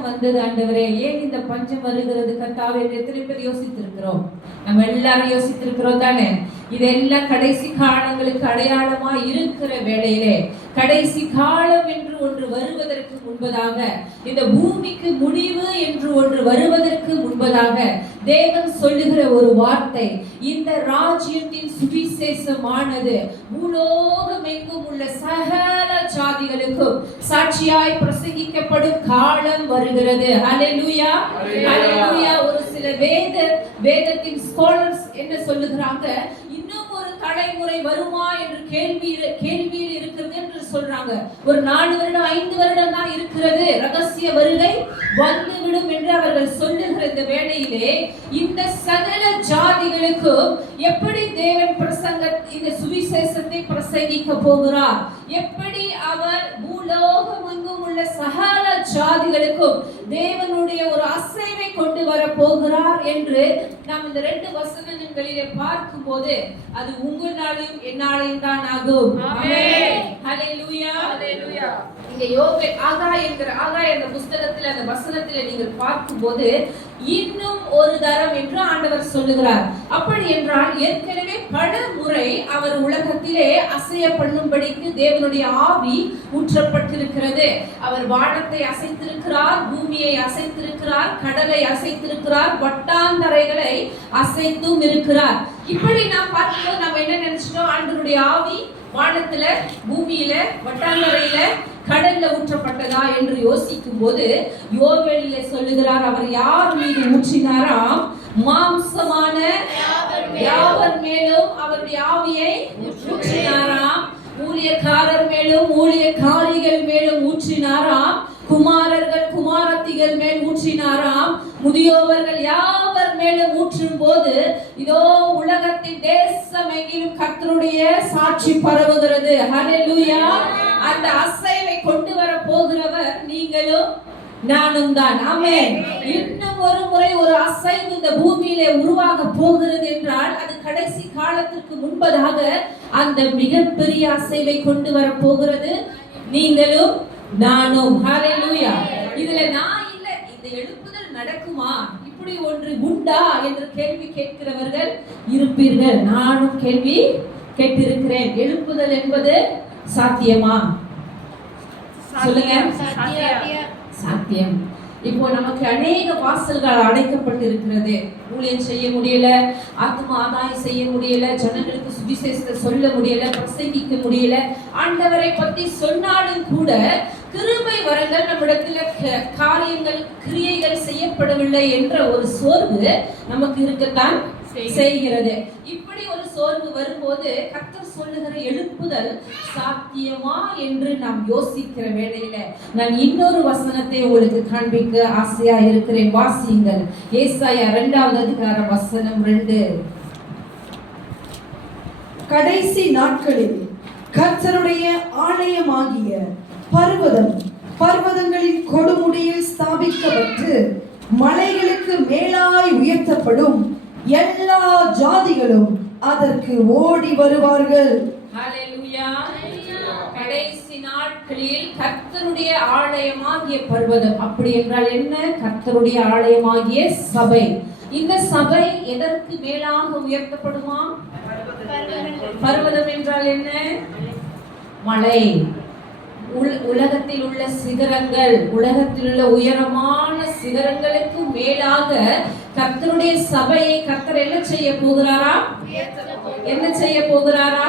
பஞ்சம் வந்தது ஆண்டவரே, ஏன் இந்த பஞ்சம் வருகிறது கர்த்தாவே என்று எத்தனை பேர் யோசித்திருக்கிறோம்? நம்ம எல்லாரும் யோசித்திருக்கிறோம் தானே? இதெல்லாம் கடைசி காலங்களுக்கு அடையாளமா இருக்கிற வேளையிலே, கடைசி காலம் என்று ஒன்று வருவதற்கு முன்பதாக, இந்த பூமிக்கு முடிவு என்று ஒன்று வருவதற்கு முன்பதாக தேவன் சொல்லுகிற ஒரு வார்த்தை, இந்த ராஜ்யத்தின் சுவிசேஷமானது பூலோகம் எங்கும் உள்ள சகல ஜாதிகளுக்கும் சாட்சியாய் பிரசங்கிக்கப்படும் காலம் வருகிறது. ஹல்லேலூயா, ஹல்லேலூயா. ஒரு சில வேதத்தின் ஸ்காலர்ஸ் என்ன சொல்லுகிறாங்க, இன்னும் ஒரு தலைமுறை வருமா என்று கேள்வியில் இருக்கிறது என்று சொல்றாங்க. ஒரு 4 வருடம் 5 வருடம் தான் இருக்கிறது, ரகசிய வருகை வந்துவிடும் என்று அவர்கள் சொல்லுகிற இந்த வேளையிலே, இந்த சகல ஜாதிகளுக்கு எப்படி தேவன் இந்த சுவிசேஷத்தை பிரசங்கிக்க போகிறார், எப்படி அவர் பூலோகம் எங்கும் உள்ள சகல ஜாதிகளுக்கும் தேவனுடைய ஒரு அசைவை கொண்டு வர போகிறார் என்று நாம் இந்த 2 வசனங்களிலே பார்க்கும்போது, அது உங்களாலையும் என்னாலையும் தான் ஆகும். ஆமென். ஹல்லேலூயா, ஹல்லேலூயா. இங்க ஆகாய என்ற புத்தகத்தில் அந்த வசனத்தில் நீங்கள் பார்க்கும்போது, இன்னும் ஒரு தரம் என்று ஆண்டவர் சொல்லுகிறார். அப்படி என்றால் ஏற்கனவே பல முறை அவர் உலகத்திலே அசைய பண்ணும்படிக்கு தேவனுடைய ஆவி ஊற்றப்பட்டிருக்கிறது. அவர் வானத்தை அசைத்திருக்கிறார், பூமியை அசைத்திருக்கிறார், கடலை அசைத்திருக்கிறார், வட்டாந்தரைகளை அசைத்தும் இருக்கிறார். இப்படி நாம் பார்க்கும்போது நம்ம என்ன நினைச்சிட்டோம்? ஆண்டவருடைய ஆவி வானத்துல, பூமியில, வட்டாந்தரையில, கடல்ல ஊற்றப்பட்டதா என்று யோசிக்கும் போது, யோவேலில சொல்லுகிறார், அவர் யார் மீது ஊற்றினாராம்? மாம்சமான யாவர் மேலும் அவருடைய ஆவியை ஊற்றினாராம். ஊழியக்காரர் மேலும் ஊழியக்காரிகள் மேலும் ஊற்றினாராம். குமாரர்கள் குமாரத்திகள் மேல் ஊற்றினாராம். முதியோவர்கள் யாவர் மேலும் ஊற்றும் போது, இதோ உலகத்தின் தேசம் எங்கிலும் கர்த்தருடைய சாட்சி பரவுகிறது. ஹல்லேலூயா. அந்த அசைவை கொண்டு வர போகிறவர் நீங்களும் நானும் தான். ஆமென். இன்னும் ஒரு முறை ஒரு அசைவு இந்த பூமியிலே உருவாக போகிறது என்றால், அது கடைசி காலத்திற்கு முன்பதாக அந்த மிகப்பெரிய அசைவை கொண்டு வர போகிறது நீங்களும் நானும். ஹல்லேலூயா. இதுல நான் இல்ல, இந்த எழுப்புதல் நடக்குமா, இப்படி ஒன்று உண்டா என்று கேள்வி கேட்கிறவர்கள் இருப்பீர்கள். நானும் கேள்வி கேட்டிருக்கிறேன். எழுப்புதல் என்பது சாத்தியமா? சொல்லுங்க. சாத்தியம். இப்போ நமக்கு அநேக வாசல்கள் அடைக்கப்பட்டிருக்கிறது. ஊழியம் செய்ய முடியல, ஆத்ம ஆதாயம் செய்ய முடியல, ஜனங்களுக்கு சுவிசேஷத்தை சொல்ல முடியல, பிரசங்கிக்க முடியல. ஆண்டவரை பற்றி சொன்னாலும் கூட கிருபை வரங்கள் நம்மிடத்துல காரியங்கள் கிரியைகள் செய்யப்படவில்லை என்ற ஒரு சோர்வு நமக்கு இருக்கத்தான் செய்கிறது. இப்படி ஒரு சோர்வு வரும்போது கர்த்தர் சொல்லுகிற எழுப்புதல் சாத்தியமா என்று நாம் யோசிக்கிற வேளையில, நான் இன்னொரு வசனத்தை உங்களுக்கு காண்பிக்க ஆசையா இருக்கிறேன். வாசியுங்கள். ஏசாயா 2வது அதிகாரம் வசனம் 2. கடைசி நாட்களில் கர்த்தருடைய ஆலயமாகிய பர்வதங்களின் கொடுமுடியில் ஸ்தாபிக்கப்பட்டு மலைகளுக்கு மேலாய் உயர்த்தப்படும். எல்லா ஜாதிகளும் அதற்கு ஓடி வருவார்கள். ஹல்லேலூயா. கடைசி நாட்களில் கர்த்தருடைய ஆலயமாகிய பர்வதம். அப்படி என்றால் என்ன? கர்த்தருடைய ஆலயமாகிய சபை. இந்த சபை எதற்கு மேலாக உயர்த்தப்படுமா? பர்வதம் என்றால் என்ன? மலை. உலகத்தில் உள்ள சிகரங்கள், உலகத்தில் உள்ள உயரமான சிகரங்களுக்கு மேலாக கர்த்தருடைய சபையை கர்த்தர் என்ன செய்ய போகிறாரா? என்ன செய்ய போகிறாரா?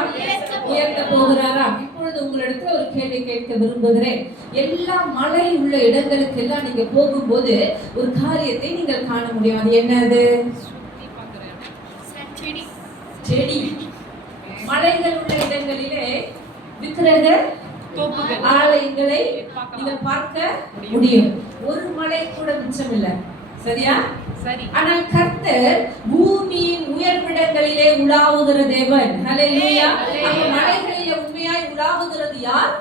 உயர்த்த போகிறாரா? இப்பொழுது உங்களிடத்துல ஒரு கேள்வி கேட்க விரும்புகிறேன். எல்லா மலை உள்ள இடங்களுக்கு எல்லாம் நீங்க போகும்போது ஒரு காரியத்தை நீங்கள் காண முடியும். அது என்னது? செடி. மலைகள் உள்ள இடங்களிலே விக்கிரக ஆலயங்களை நீங்கள் பார்க்க முடியும். ஒரு மலை கூட மிச்சம் இல்லை. சரியா? சரி. ஆனால் கர்த்தர் பூமியின் உயர்விடங்களிலே உலாவுகிற தேவன். ஹல்லேலூயா. அந்த மலைகளிலே உண்மையாய் உலாவுகிறது யார்?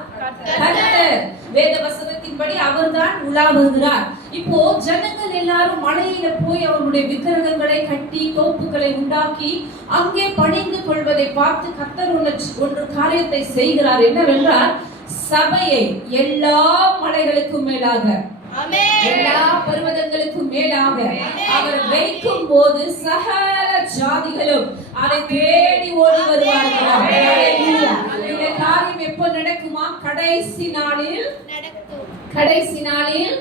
கர்த்தர். வேத வசனத்தின்படி அவர்தான் உலாவுகிறார். இப்போ ஜனங்கள் எல்லாரும் மலையில போய் அவருடைய விக்கிரகங்களை கட்டி தோப்புகளை உண்டாக்கி அங்கே பணிந்து கொள்வதை பார்த்து கர்த்தர் ஒன்று காரியத்தை செய்கிறார். என்னவென்றால், சபையை எல்லா மலைகளுக்கும் மேலாக, எல்லா பர்வதங்களுக்கு மேலாக அவர் வைக்கும் போது சகல ஜாதிகளும் அதை தேடி ஓடி வருவார்களாம். ஹalleluya. இந்த காரியம் எப்போ நடக்குமா? கடைசி நாளில்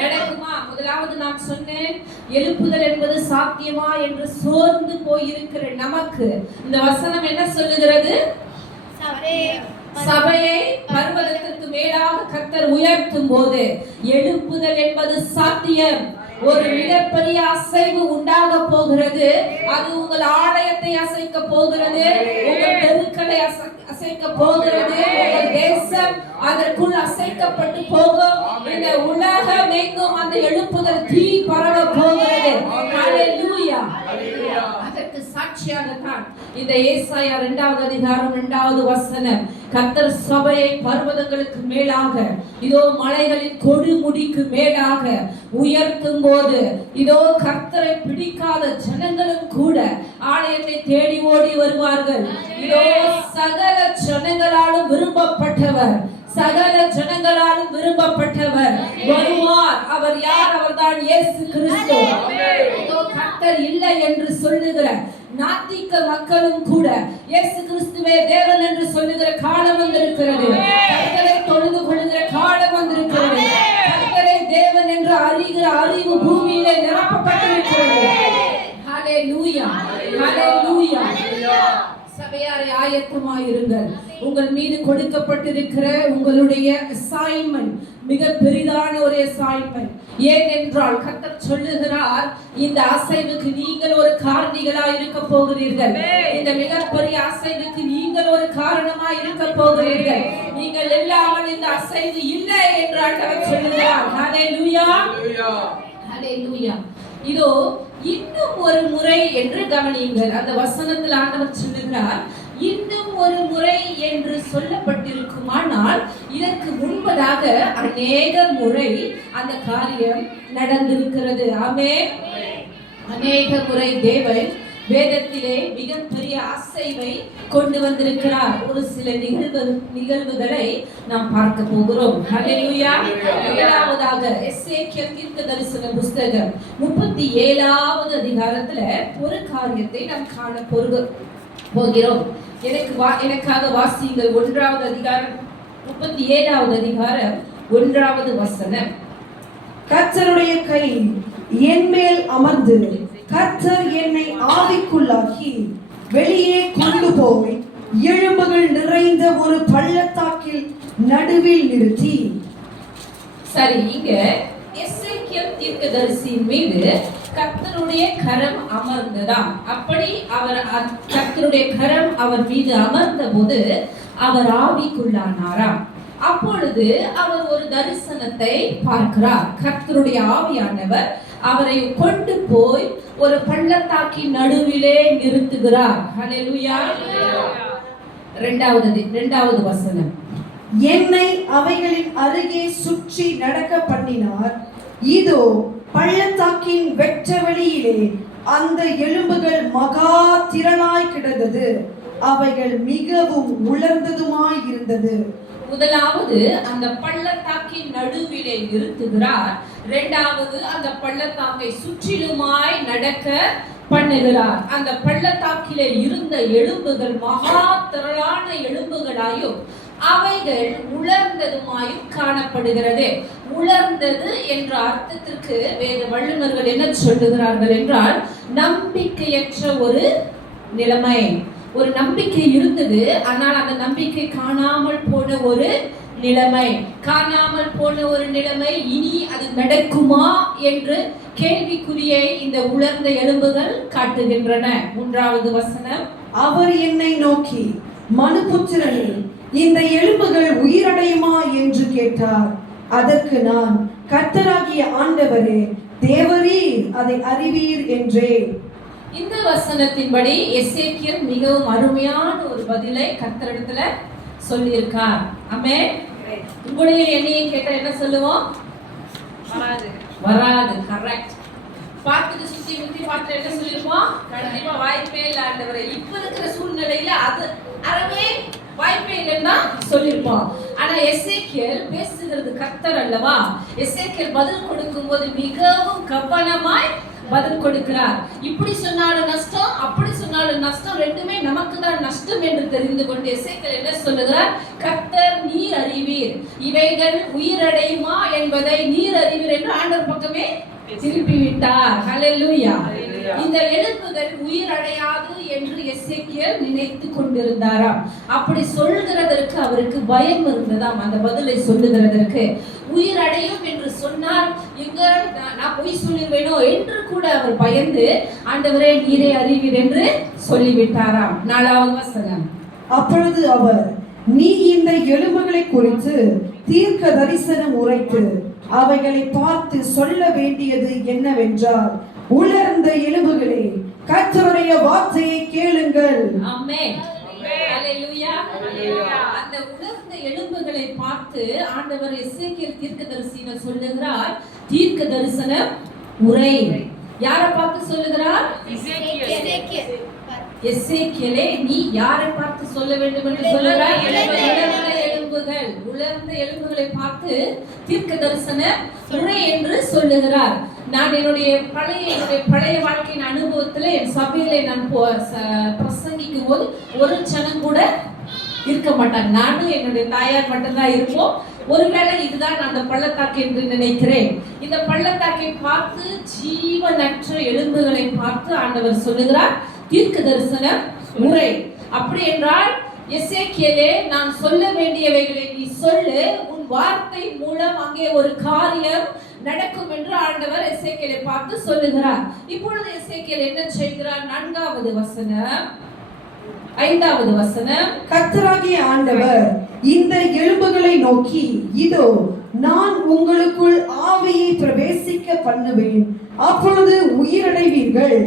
நடக்குமா? முதலாவது நான் சொன்னேன், எழுப்புதல் என்பது சாத்தியமா என்று சோர்ந்து போயிருக்கிற நமக்கு இந்த வசனம் என்ன சொல்லுகிறது? சபையை பர்வதத்திற்கு மேலாக கர்த்தர் உயர்த்தும் போது எழுப்புதல் என்பது சாத்தியம். ஒரு மிகப்பெரிய அசைவு உண்டாக போகிறது. அது உங்கள் ஆலயத்தை அசைக்க போகிறது, உங்கள் தெருக்களை அசைக்க போகிறது, உங்கள் தேசம் அதற்குள் அசைக்கப்பட்டு போகும். இந்த உலகம் எங்கும் அந்த எழுப்புதல் தீ பரவ போகிறது. ஹalleluya. அதற்கு சாட்சியாக தான் இந்த ஏசாயா 2வது அதிகாரம் 2வது வசனம், கர்த்தர் சபையை பர்வதங்களுக்கு மேலாக, இதோ மலைகளின் கொடுமுடிக்கு மேலாக உயர்த்தும் போது, இதோ கர்த்தரை பிடிக்காத ஜனங்களும் கூட ஆலயத்தை தேடி ஓடி வருவார்கள். இதோ சகல ஜனங்களாலும் விரும்பப்பட்டவர் வருவார். அவர் யார்? அவர்தான் இயேசு கிறிஸ்து. இதோ கர்த்தர் இல்லை என்று சொல்லுகிற நாத்திக மக்களும் கூட இயேசு கிறிஸ்துவே தேவன் என்று சொல்லுகிற காலம் வந்திருக்கிறது. கர்த்தரை தொழுது கொள்ளுகிற காலம் வந்திருக்கிறது. கர்த்தரை தேவன் என்று அறிகிற அறிவு பூமியிலே நிரப்பப்பட்டிருக்கிறது. ஹalleluya. சபையாரை ஆயத்தமாயிருங்கள். உங்கள் மீது கொடுக்கப்பட்டிருக்கிற உங்களுடைய அசைன்மென்ட் மிக பெரிதான ஒரு அசைன்மென்ட். ஏனென்றால் கர்த்தர் சொல்லுகிறார், இந்த அசைவுக்கு நீங்கள் ஒரு காரணிகளா இருக்க போகிறீர்கள். இந்த மிகப்பெரிய அசைவுக்கு நீங்கள் ஒரு காரணமா இருக்க போகிறீர்கள். நீங்கள் இல்லாமல் இந்த அசைவு இல்லை என்று ஆண்டவர் சொல்லுகிறார். ஹalleluya. இதோ இன்னும் ஒரு முறை என்று கவனியுங்கள். அந்த வசனத்தில் ஆண்டவர் சொல்லுகிறார், இன்னும் ஒரு முறை என்று சொல்லப்பட்டிருக்குமானால் இதற்கு முன்பதாக அநேக முறை அந்த காரியம் நடந்திருக்கிறது. ஆமென். அநேக முறை தேவன் வேதத்திலே மிகப்பெரிய அசைவை கொண்டு வந்திருக்கிறார். ஒரு சில நிகழ்வுகளை நாம் பார்க்க போகிறோம். ஹalleluya. முதலாவதாக எசேக்கியேல் தீர்க்கதரிசன புத்தகம் 37வது அதிகாரத்துல ஒரு காரியத்தை நாம் காண போகிறோம். எனக்காக வாசியுங்கள். 1வது அதிகாரம் 37வது அதிகாரம் 1வது வசனம். கர்த்தருடைய கை என் மேல் அமர்ந்து கர்த்தர் என்னை ஆவிக்குள்ளாக்கி வெளியே கொண்டு போய் எலும்புகள் நிறைந்த ஒரு பள்ளத்தாக்கில் நடுவில் நிறுத்தி. சரி, இங்க எசேக்கியேல் தீர்க்கதரிசியின் மீது கர்த்தருடைய கரம் அமர்ந்ததாம். அப்படி கர்த்தருடைய கரம் அவர் மீது அமர்ந்த போது அவர் ஆவிக்குள்ளானாராம். அப்பொழுது அவர் ஒரு தரிசனத்தை பார்க்கிறார். கர்த்தருடைய ஆவியானவர் அவரை கொண்டு போய் ஒரு பள்ளத்தாக்கின் நடுவிலே நிறுத்துகிறார். ஹalleluya. இரண்டாவது வசனம். என்னை அவைகளின் அருகே சுற்றி நடக்க பண்ணினார். இதோ பள்ளத்தாக்கின் வெட்ட வெளியிலே அந்த எலும்புகள் மகா திரளாய் கிடந்தது. அவைகள் மிகவும் உலர்ந்ததுமாய் இருந்தது. முதலாவது அந்த பள்ளத்தாக்கின் நடுவிலே நிறுத்துகிறார். இரண்டாவது அந்த பள்ளத்தாக்கை சுற்றிலுமாய் நடக்க பண்ணுகிறார். அந்த பள்ளத்தாக்கிலே இருந்த எலும்புகள் மகா திரளான எலும்புகளாயும் அவைகள் உலர்ந்ததுமாயும் காணப்படுகிறது. உலர்ந்தது என்ற அர்த்தத்திற்கு வேத வல்லுநர்கள் என்ன சொல்லுகிறார்கள் என்றால், நம்பிக்கையற்ற ஒரு நிலைமை. ஒரு நம்பிக்கை இருந்தது, ஆனால் அந்த நம்பிக்கை காணாமல் போன ஒரு நிலைமை. இனி அது நடக்குமா என்று கேள்விக்குறியை இந்த உலர்ந்த எலும்புகள் காட்டுகின்றன. 3வது வசனம். அவர் என்னை நோக்கி, மனுபுத்திரனே, இந்த எலும்புகள் உயிரடையுமா என்று கேட்டார். அதற்கு நான், கர்த்தராகிய ஆண்டவரே, தேவரீர் அதை அறிவீர் என்றேன். இந்த வசனத்தின்படி எசேக்கியேல் மிகவும் அருமையான ஒரு பதிலை கர்த்தரிடத்துல சொல்லியிருக்கார். ஆமென். உங்களையும் என்னையும் கேட்டா என்ன சொல்லுவோம்? வராது. கரெக்ட். பார்த்துட்டு சுத்தி முத்தி பார்த்து என்ன சொல்லிருப்போம்? கண்டிப்பா வாய்ப்பே இல்லை ஆண்டவரே. இப்ப இருக்கிற சூழ்நிலையில அது அறவே வாய்ப்பே இல்லைன்னா சொல்லிருப்போம். ஆனா எசேக்கியேல் பேசுகிறது கர்த்தர் அல்லவா. எசேக்கியேல் பதில் கொடுக்கும்போது மிகவும் கவனமாய் பதில் கொடுக்கிறார். இப்படி சொன்னாலும் நஷ்டம், அப்படி சொன்னாலும் நஷ்டம், ரெண்டுமே நமக்கு தான் நஷ்டம் என்று தெரிந்து கொண்டு எசேக்கியேல் என்ன சொல்லுகிறார்? கர்த்தர் நீர் அறிவீர், இவைகள் உயிரடையுமா என்பதை நீர் அறிவீர் என்று ஆண்டவர் பக்கமே திருப்பி விட்டார். ஹல்லேலூயா. இந்த எலும்புகள் உயிரடையாது என்று எசேக்கியேல் நினைத்து கொண்டிருந்தாராம். அப்படி சொல்கிறதற்கு அவருக்கு பயம் இருந்ததாம். அந்த பதிலை சொல்லுகிறதற்கு உயிரடையும் என்று சொன்னால் எங்க நான் பொய் சொல்லிடுவேனோ என்று கூட அவர் பயந்து ஆண்டவரே நீரே அறிவீர் என்று சொல்லிவிட்டாராம். 4வது வசனம். அப்பொழுது அவர், நீ இந்த எலும்புகளை குறித்து தீர்க்க தரிசனம் உரைத்து அவைகளை பார்த்து சொல்ல வேண்டியது என்னவென்றால், உலர்ந்த எலும்புகளே, கர்த்தருடைய வார்த்தையை கேளுங்கள். ஆமென். ஹல்லேலூயா. அந்த உலர்ந்த எலும்புகளை பார்த்து ஆண்டவர் எசேக்கியேல் தீர்க்கதரிசியிடம் சொல்லுகிறார், தீர்க்க தரிசனம் உரை. யாரை பார்த்து சொல்லுகிறார்? எசேக்கியேலே, நீ யாரை பார்த்து சொல்ல வேண்டும் என்று சொல்லுகிறார்? உலர்ந்த எலும்புகளை பார்த்து தீர்க்க தரிசன உரை என்று சொல்லுகிறார். நான் என்னுடைய பழைய வாழ்க்கையின் அனுபவத்துல என் சபையில நான் பிரசங்கிக்கும் போது ஒரு சனம் கூட இருக்க மாட்டாங்க. நானும் என்னுடைய தாயார் மட்டும்தான் இருப்போம். ஒருவேளை இதுதான் அந்த பள்ளத்தாக்கு என்று நினைக்கிறேன். இந்த பள்ளத்தாக்கை பார்த்து ஜீவனற்ற எலும்புகளை பார்த்து ஆண்டவர் சொல்லுகிறார் தீர்க்க தரிசன உரை. அப்படி என்றால் எசேக்கியேலே, நான் சொல்ல வேண்டியவைகளை நீ சொல்லு, உன் வார்த்தை மூலம் அங்கே ஒரு காரியம் நடக்கும் என்று ஆண்டவர் எசேக்கியேலை பார்த்து சொல்லுகிறார். இப்பொழுது எசேக்கியேல் என்ன செய்கிறார்? 4வது வசனம், 5வது வசனம். கர்த்தராகிய ஆண்டவர் இந்த எலும்புகளை நோக்கி, இதோ நான் உங்களுக்குள் ஆவியை பிரவேசிக்க பண்ணுவேன், அப்பொழுது உயிரடைவீர்கள்.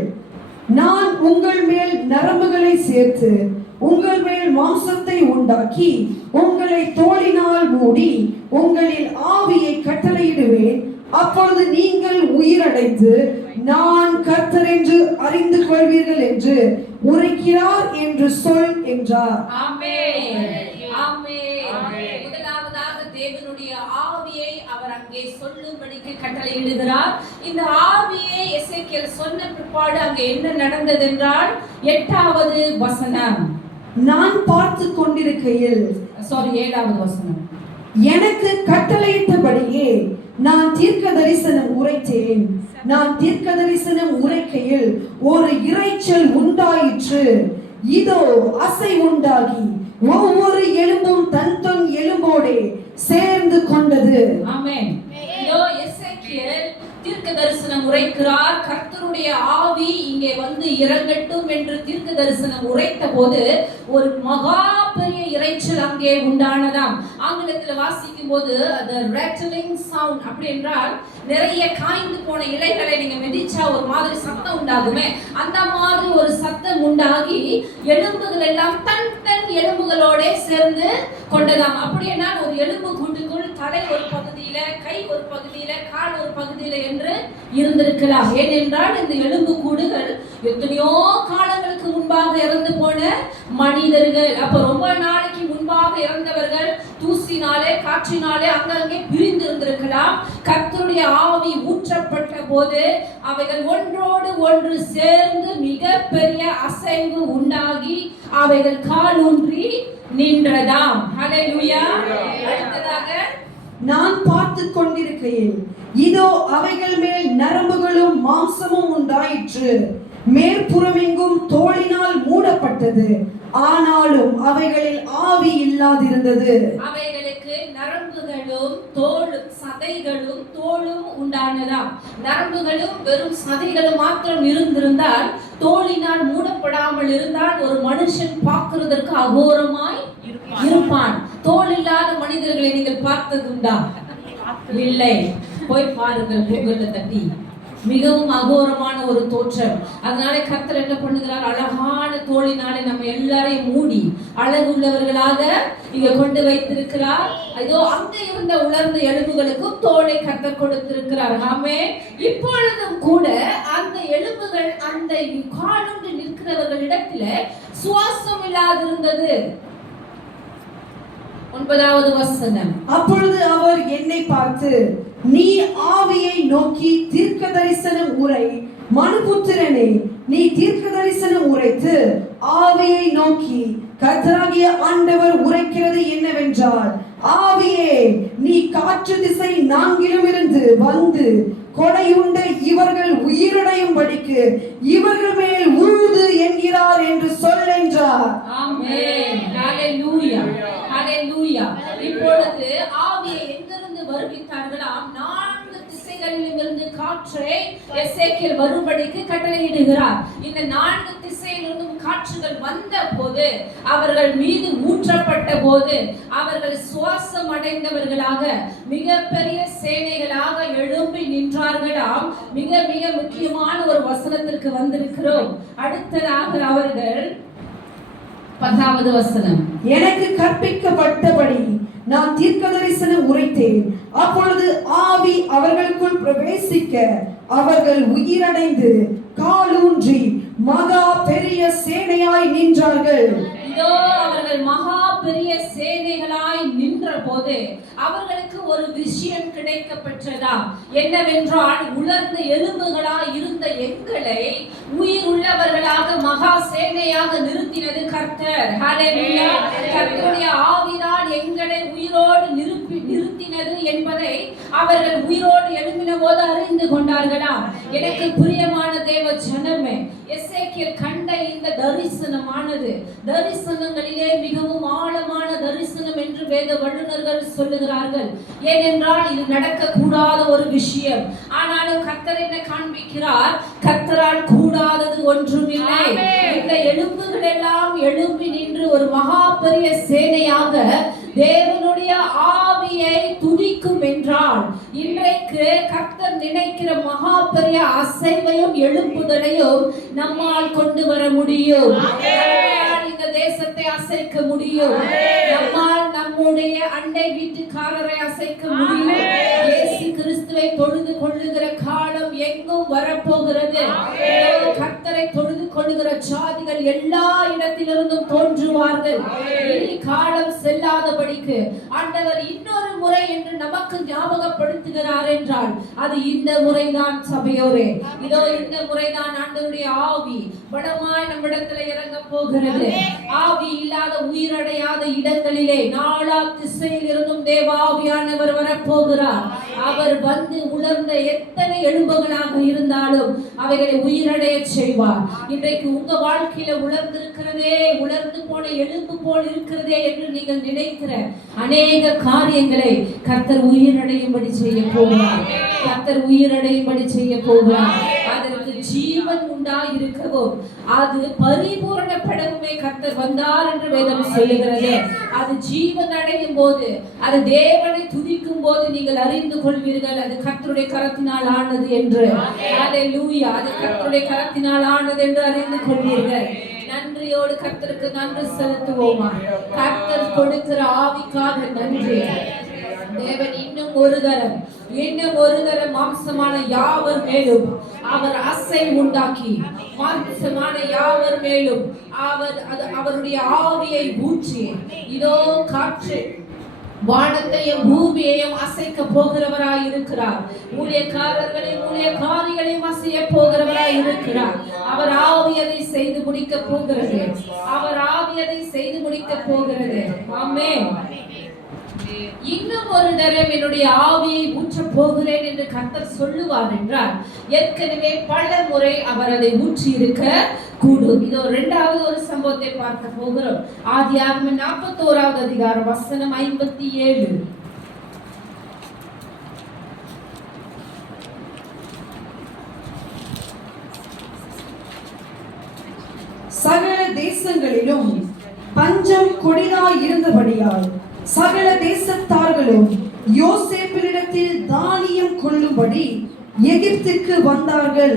நான் உங்கள் மேல் நரம்புகளை சேர்த்து உங்கள் மேல் மாம்சத்தை உண்டாக்கி உங்களை தோலினால் மூடி உங்களில் ஆவியை கட்டளையிடுவேன், அப்பொழுது நீங்கள் உயிரடைந்து நான் கர்த்தர் என்று அறிந்து கொள்வீர்கள் என்று உரைக்கிறார் என்று சொல் என்றார். ஆமென். ஆமென். முதலாவதாக தேவனுடைய ஆவியை அவர் அங்கே சொல்லும்படிக்கு கட்டளையிடுகிறார். இந்த ஆவியை எசேக்கியேல் சொன்ன பிற்பாடு அங்கே என்ன நடந்தது என்றால் 8வது வசனம். நான் பார்த்து கொண்டிருக்கையில் 7வது வசனம். எனக்கு கட்டளையிட்டபடியே நான் தீர்க்க தரிசனம் உரைத்தேன். நான் தீர்க்க தரிசனம் உரைக்கையில் ஒரு இரைச்சல் உண்டாயிற்று. இதோ அசை உண்டாகி ஒவ்வொரு எலும்பும் தன் எலும்போடே சேர்ந்து கொண்டது. ஆமென். இதோ எசேக்கியேல் தீர்க்க தரிசனம் உரைக்கிறார். கர்த்தருடைய ஆவி இங்கே வந்து இறங்கட்டும் என்று தீர்க்க தரிசனம் உரைத்த போது ஒரு மகா பெரிய இரைச்சல் அங்கே உண்டானதாம். ஆங்கிலத்தில் வாசிக்கும் போது the rattling sound, அப்படி என்றால் நிறைய காய்ந்து போன இலைகளை நீங்க மிதிச்சா ஒரு மாதிரி சத்தம் உண்டாகுமே, அந்த மாதிரி ஒரு சத்தம் உண்டாகி எலும்புகள் எல்லாம் தன் எலும்புகளோட சேர்ந்து கொண்டதாம். அப்படின்னா ஒரு எலும்பு கூட்டுக்குள் தலை ஒரு பகுதியில, கை ஒரு பகுதியில, கால் ஒரு பகுதியில என்று இருந்திருக்கலாம். ஏனென்றால் இந்த எலும்பு கூடுகள் எத்தனையோ காலங்களுக்கு முன்பாக இறந்து போன மனிதர்கள். அப்ப ரொம்ப நாளைக்கு முன்பாக இறந்தவர்கள் தூசினாலே காற்றினாலே அங்கங்கே பிரிந்து இருந்திருக்கலாம். கர்த்தருடைய ஆவி ஊற்றப்பட்ட போது அவைகள் ஒன்றோடு ஒன்று சேர்ந்து மிகப்பெரிய அசைவு உண்டாகி அவைகள் காலூன்றி நின்றதாம். ஹல்லேலூயா. அடுத்ததாக நான் பார்த்து கொண்டிருக்கையில் இதோ அவைகள் மேல் நரம்புகளும் மாம்சமும் உண்டாயிற்று. மேற்புறமெங்கும் தோலினால் மூடப்பட்டது, ஆனாலும் அவைகளில் ஆவி இல்லாதிருந்தது. அவைகளுக்கு நரம்புகளும் தோலும் சதைகளும் தோலும் உண்டானதாம். நரம்புகளும் வெறும் சதைகளும் மாத்திரம் இருந்திருந்தால், தோலினால் மூடப்படாமல் இருந்தால் ஒரு மனுஷன் பார்க்கிறதற்கு அகோரமாய் இருப்பான். தோல் இல்லாத மனிதர்களை நீங்கள் பார்த்ததுண்டா? இல்லை. போய் பாருங்கள் கூகுள்ல தட்டி. மிகவும் அகோரமான ஒரு தோற்றம். அதனால கர்த்தர் என்ன பண்ணுகிறார்? அழகான தோலினாலே நம்ம எல்லாரையும் மூடி அழகுள்ளவர்களாக இங்க கொண்டு வைத்திருக்கிறார். இதோ அங்க இருந்த உலர்ந்த எலும்புகளுக்கும் தோலை கர்த்தர் கொடுத்திருக்கிறார். ஆமென். இப்பொழுதும் கூட அந்த எலும்புகள் அந்த காலூன்றி நிற்கிறவர்களிடத்துல சுவாசம் இல்லாதிருந்தது. 9வது வசனம். அப்பொழுது அவர் என்னை பார்த்து, நீ ஆவியை நோக்கி தீர்க்க தரிசனம் உரை, மனுபுத்திரனே, நீ தீர்க்க தரிசனம் உரைத்து ஆவியை நோக்கி கர்த்தராகிய ஆண்டவர் உரைக்கிறது என்னவென்றால், ஆவியே, நீ காற்று திசை நான்கிலும் இருந்து வந்து கொடையுண்ட இவர்கள் உயிரடையும்படிக்கு இவர்கள் மேல் ஊது என்கிறார் என்று சொல் என்றார். ஆமென். ஹalleluya. ஹalleluya. இப்பொழுது ஆவியை எங்கிருந்து வருவித்தார்களாம்? 4 திசைகளிலும் இருந்து காற்றை எசேக்கியேல் வரும்படிக்கு கட்டளையிடுகிறார். இந்த 4 திசையிலிருந்தும் காற்றுகள் வந்த போது, அவர்கள் மீது ஊற்றப்பட்ட போது, அவர்கள் சுவாசம் அடைந்தவர்களாக மிகப்பெரிய சேனைகளாக எழும்பி நின்றார்களாம். மிக மிக முக்கியமான ஒரு வசனத்திற்கு வந்திருக்கிறோம். அடுத்ததாக அவர்கள் 10வது வசனம். எனக்கு கற்பிக்கப்பட்டபடி நான் தீர்க்க தரிசனம் உரைத்தேன். அப்பொழுது ஆவி அவர்களுக்குள் பிரவேசிக்க அவர்கள் உயிரடைந்து காலூன்றி மகா பெரிய சேனையாய் நின்றார்கள். இதோ அவர்கள் மகா பெரிய சேனைகளாய் நின்ற போது அவர்களுக்கு ஒரு விஷயம் கிடைக்கப்பெற்றதா? என்னவென்றால், உலர்ந்த எலும்புகளாய் இருந்த எங்களை உயிர் உள்ளவர்களாக மகா சேனையாக நிறுத்தினது கர்த்தர். ஹalleluya. கர்த்தருடைய ஆவிதான் எங்களை உயிரோடு நிறுத்தினது என்பதை அவர்கள் உயிரோடு எழும்பின போது அறிந்து கொண்டார்களாம். எனக்கு பிரியமான தேவ ஜனமே, எசேக்கியேல் கண்ட இந்த தரிசனமானது தரிசனங்களிலே மிகவும் ஆழமான தரிசனம் என்று வேத வல்லுநர்கள் சொல்லுகிறார்கள். ஏனென்றால் இது நடக்க கூடாத ஒரு விஷயம். ஆனாலும் கர்த்தர் என்ன காண்பிக்கிறார்? கர்த்தரால் கூடாதது ஒன்றுமில்லை. இந்த எலும்புகள் எல்லாம் எழும்பி நின்று ஒரு மகா பெரிய சேனையாக தேவனுடைய ஆவியை துதிக்கும் என்றால், இன்றைக்கு கர்த்தர் நினைக்கிற மகா பெரிய அசைவையும் எழுப்புதலையும் நம்மால் கொண்டு வர முடியும். இந்த தேசத்தை அசைக்க முடியும். நம்மால் நம்முடைய அண்டை வீட்டுக்காரரை அசைக்க முடியும். இயேசு கிறிஸ்துவை தொழுது கொள்ளுகிற காலம் எங்கும் வரப்போகிறது. கர்த்தரை தொழுது கொள்ளுகிற ஜாதிகள் எல்லா இடத்திலிருந்தும் தோன்றுவார்கள். இனி காலம் செல்லாதபடிக்கு ஆண்டவர் இன்னொரு முறை என்று நமக்கு ஞாபகப்படுத்துகிறார் என்றால் அது இந்த முறைதான் சபையோரே. இதோ இந்த முறைதான் ஆண்டவருடைய ஆவி பலமாய் நம்மிடத்துல இறங்க போகிறது. ஆவி இல்லாத உயிரடையாத இடங்களிலே நாலா திசையில் இருந்தும் தேவாவியானவர் வரப்போகிறார். அவர் வந்து உலர்ந்த எத்தனை எலும்புகளாக இருந்தாலும் அவைகளை உயிரடைய செய்வார். இன்றைக்கு உங்க வாழ்க்கையில உலர்ந்திருக்கிறதே, உலர்ந்து போன எலும்பு போல் இருக்கிறதே என்று நீங்கள் நினைக்கிற அநேக காரியங்களை கர்த்தர் உயிரடையும்படி செய்ய போகிறார். கர்த்தர் உயிரடையும்படி செய்ய போகிறார். அதற்கு ஜீவன் உண்டாயிருக்கவும் அது பரிபூரணப்படவுமே கர்த்தர் வந்தார் என்று வேதம் சொல்லுகிறது. அது ஜீவன் அடையும் போது, அது தேவனை துதிக்கும் போது நீங்கள் அறிந்து கொள்வீர்கள் அது கர்த்தருடைய கரத்தினால் ஆனது என்று. ஹalleluya. அது கர்த்தருடைய கரத்தினால் ஆனது என்று அறிந்து கொள்வீர்கள். நன்றியோடு கர்த்தருக்கு நன்றி செலுத்துவோமா? கர்த்தர் கொடுக்கிற ஆவிக்காக நன்றி. தேவன் இன்னும் ஒரு தரம் மாம்சமான யாவர் மேலும் அவர் அசை உண்டாக்கி, மாம்சமான யாவர் மேலும் அவருடைய ஆவியை ஊற்றி, இதோ காற்று வானத்தையும் பூமியையும் அசைக்க போகிறவராய் இருக்கிறார். ஊழியக்காரர்களையும் ஊழியக்காரிகளையும் அசைய போகிறவராய் இருக்கிறார். அவர் ஆவியதை செய்து முடிக்க போகிறது. அவர் ஆவியதை செய்து முடிக்க போகிறது. ஆமென். இன்னும் ஒரு தரம் என்னுடைய ஆவியை ஊற்ற போகிறேன் என்று கர்த்தர் சொல்லுவார் என்றால் ஏற்கனவே பல முறை அவர் அதை ஊற்றி இருக்க கூடும். இதோ இரண்டாவது ஒரு சம்பவத்தை பார்க்க போகிறோம். ஆதியாகமம் 41வது அதிகாரம் வசனம் 57. சகல தேசங்களிலும் பஞ்சம் கொடிதாய் இருந்தபடியால் சகல தேசத்தார்களும் யோசேப்பினிடத்தில் தானியம் கொள்ளும்படி எகிப்துக்கு வந்தார்கள்.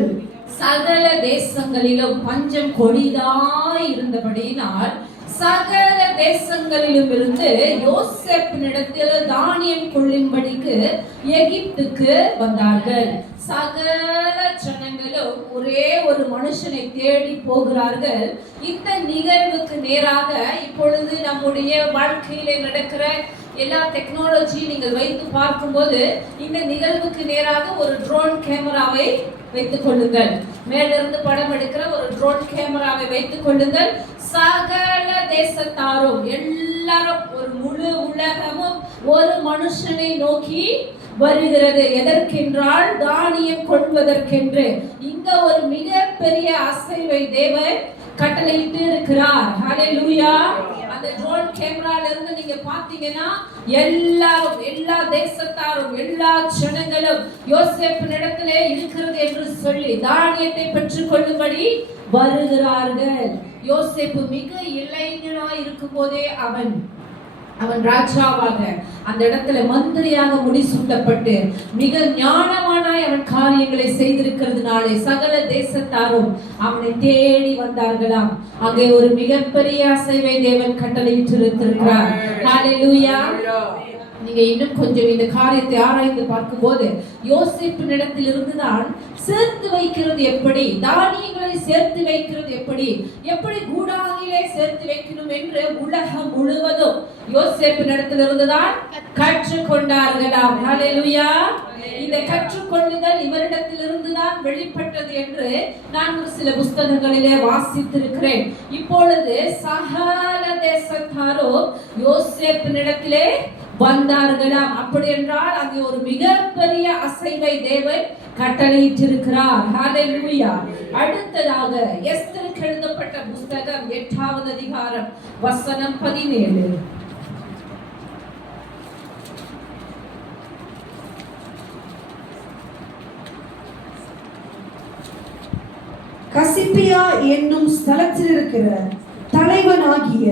சகல தேசங்களிலும் பஞ்சம் கொடிதாய் இருந்தபடியினால் சகல தேசங்களிலும் இருந்து யோசேப்பினிடத்தில் தானியம் கொள்ளும்படிக்கு எகிப்துக்கு வந்தார்கள். சகல ஜனங்களும் ஒரே ஒரு மனுஷனை தேடி போகிறார்கள். இந்த நிகழ்வுக்கு நேராக இப்பொழுது நம்முடைய வாழ்க்கையிலே நடக்கிற எல்லா டெக்னாலஜி நீங்கள் வைத்து பார்க்கும்போது இந்த நிகழ்வுக்கு நேராக ஒரு ட்ரோன் கேமராவை வைத்துக் கொள்ளுங்கள். மேலிருந்து படம் எடுக்கிற ஒரு ட்ரோன் கேமராவை வைத்துக் கொள்ளுங்கள். சகல தேசத்தாரும் எல்லாரும் ஒரு முழு உலகமும் ஒரு மனுஷனை நோக்கி வருகிறது. எதற்கென்றால் தானியம் கொள்வதற்கென்று. இங்க ஒரு மிகப்பெரிய அசைவை தேவன் கட்டளையிட்டு இருக்கிறார். ஹல்லேலூயா. அந்த ட்ரோன் கேமரால இருந்து நீங்க பாத்தீங்கன்னா எல்லாரும், எல்லா தேசத்தாரும், எல்லா ஜனங்களும் யோசேப்பினிடத்திலே இருக்கிறது என்று சொல்லி தானியத்தை பெற்றுக் கொள்ளும்படி வருகிறார்கள். யோசேப்பு மிக இளைஞனாய் இருக்கும் போதே அவன் ராஜாவாக அந்த இடத்துல மந்திரியாக முடிசூட்டப்பட்டு மிக ஞானமானாய் அவன் காரியங்களை செய்திருக்கிறதுனாலே சகல தேசத்தாரும் அவனை தேடி வந்தார்களாம். அங்கே ஒரு மிகப்பெரிய அசைவை தேவன் கட்டளையிட்டிருக்கிறார். ஹல்லேலூயா. நீங்க இன்னும் கொஞ்சம் இந்த காரியத்தை ஆராய்ந்து பார்க்கும்போது யோசேப்பினிடத்தில் இருந்துதான் சேர்த்து வைக்கிறது எப்படி, தானியங்களை சேர்த்து வைக்கிறது எப்படி கூடாங்கிலே சேர்த்து வைக்கணும் என்று உலகம் முழுவதும் யோசேப்பினிடத்தில் இருந்துதான் கற்றுக்கொண்டார்களாம். ஹல்லேலூயா. இந்த கற்றுக்கொள்ளுதல் இவரிடத்தில் இருந்துதான் வெளிப்பட்டது என்று நான் ஒரு சில புஸ்தகங்களிலே வாசித்திருக்கிறேன். இப்பொழுது சகல தேசத்தாரும் யோசேப்பினிடத்திலே வந்தார்களாம். அப்படி என்றால் அங்கே ஒரு மிகப்பெரிய அசைவை தேவன் கட்டளையிட்டிருக்கிறார். ஹல்லேலூயா. அடுத்ததாக எஸ்தருக்கு எழுதப்பட்ட புஸ்தகம் 8வது அதிகாரம் வசனம் 17. கசிப்பியா என்னும் ஸ்தலத்தில் இருக்கிற தலைவனாகிய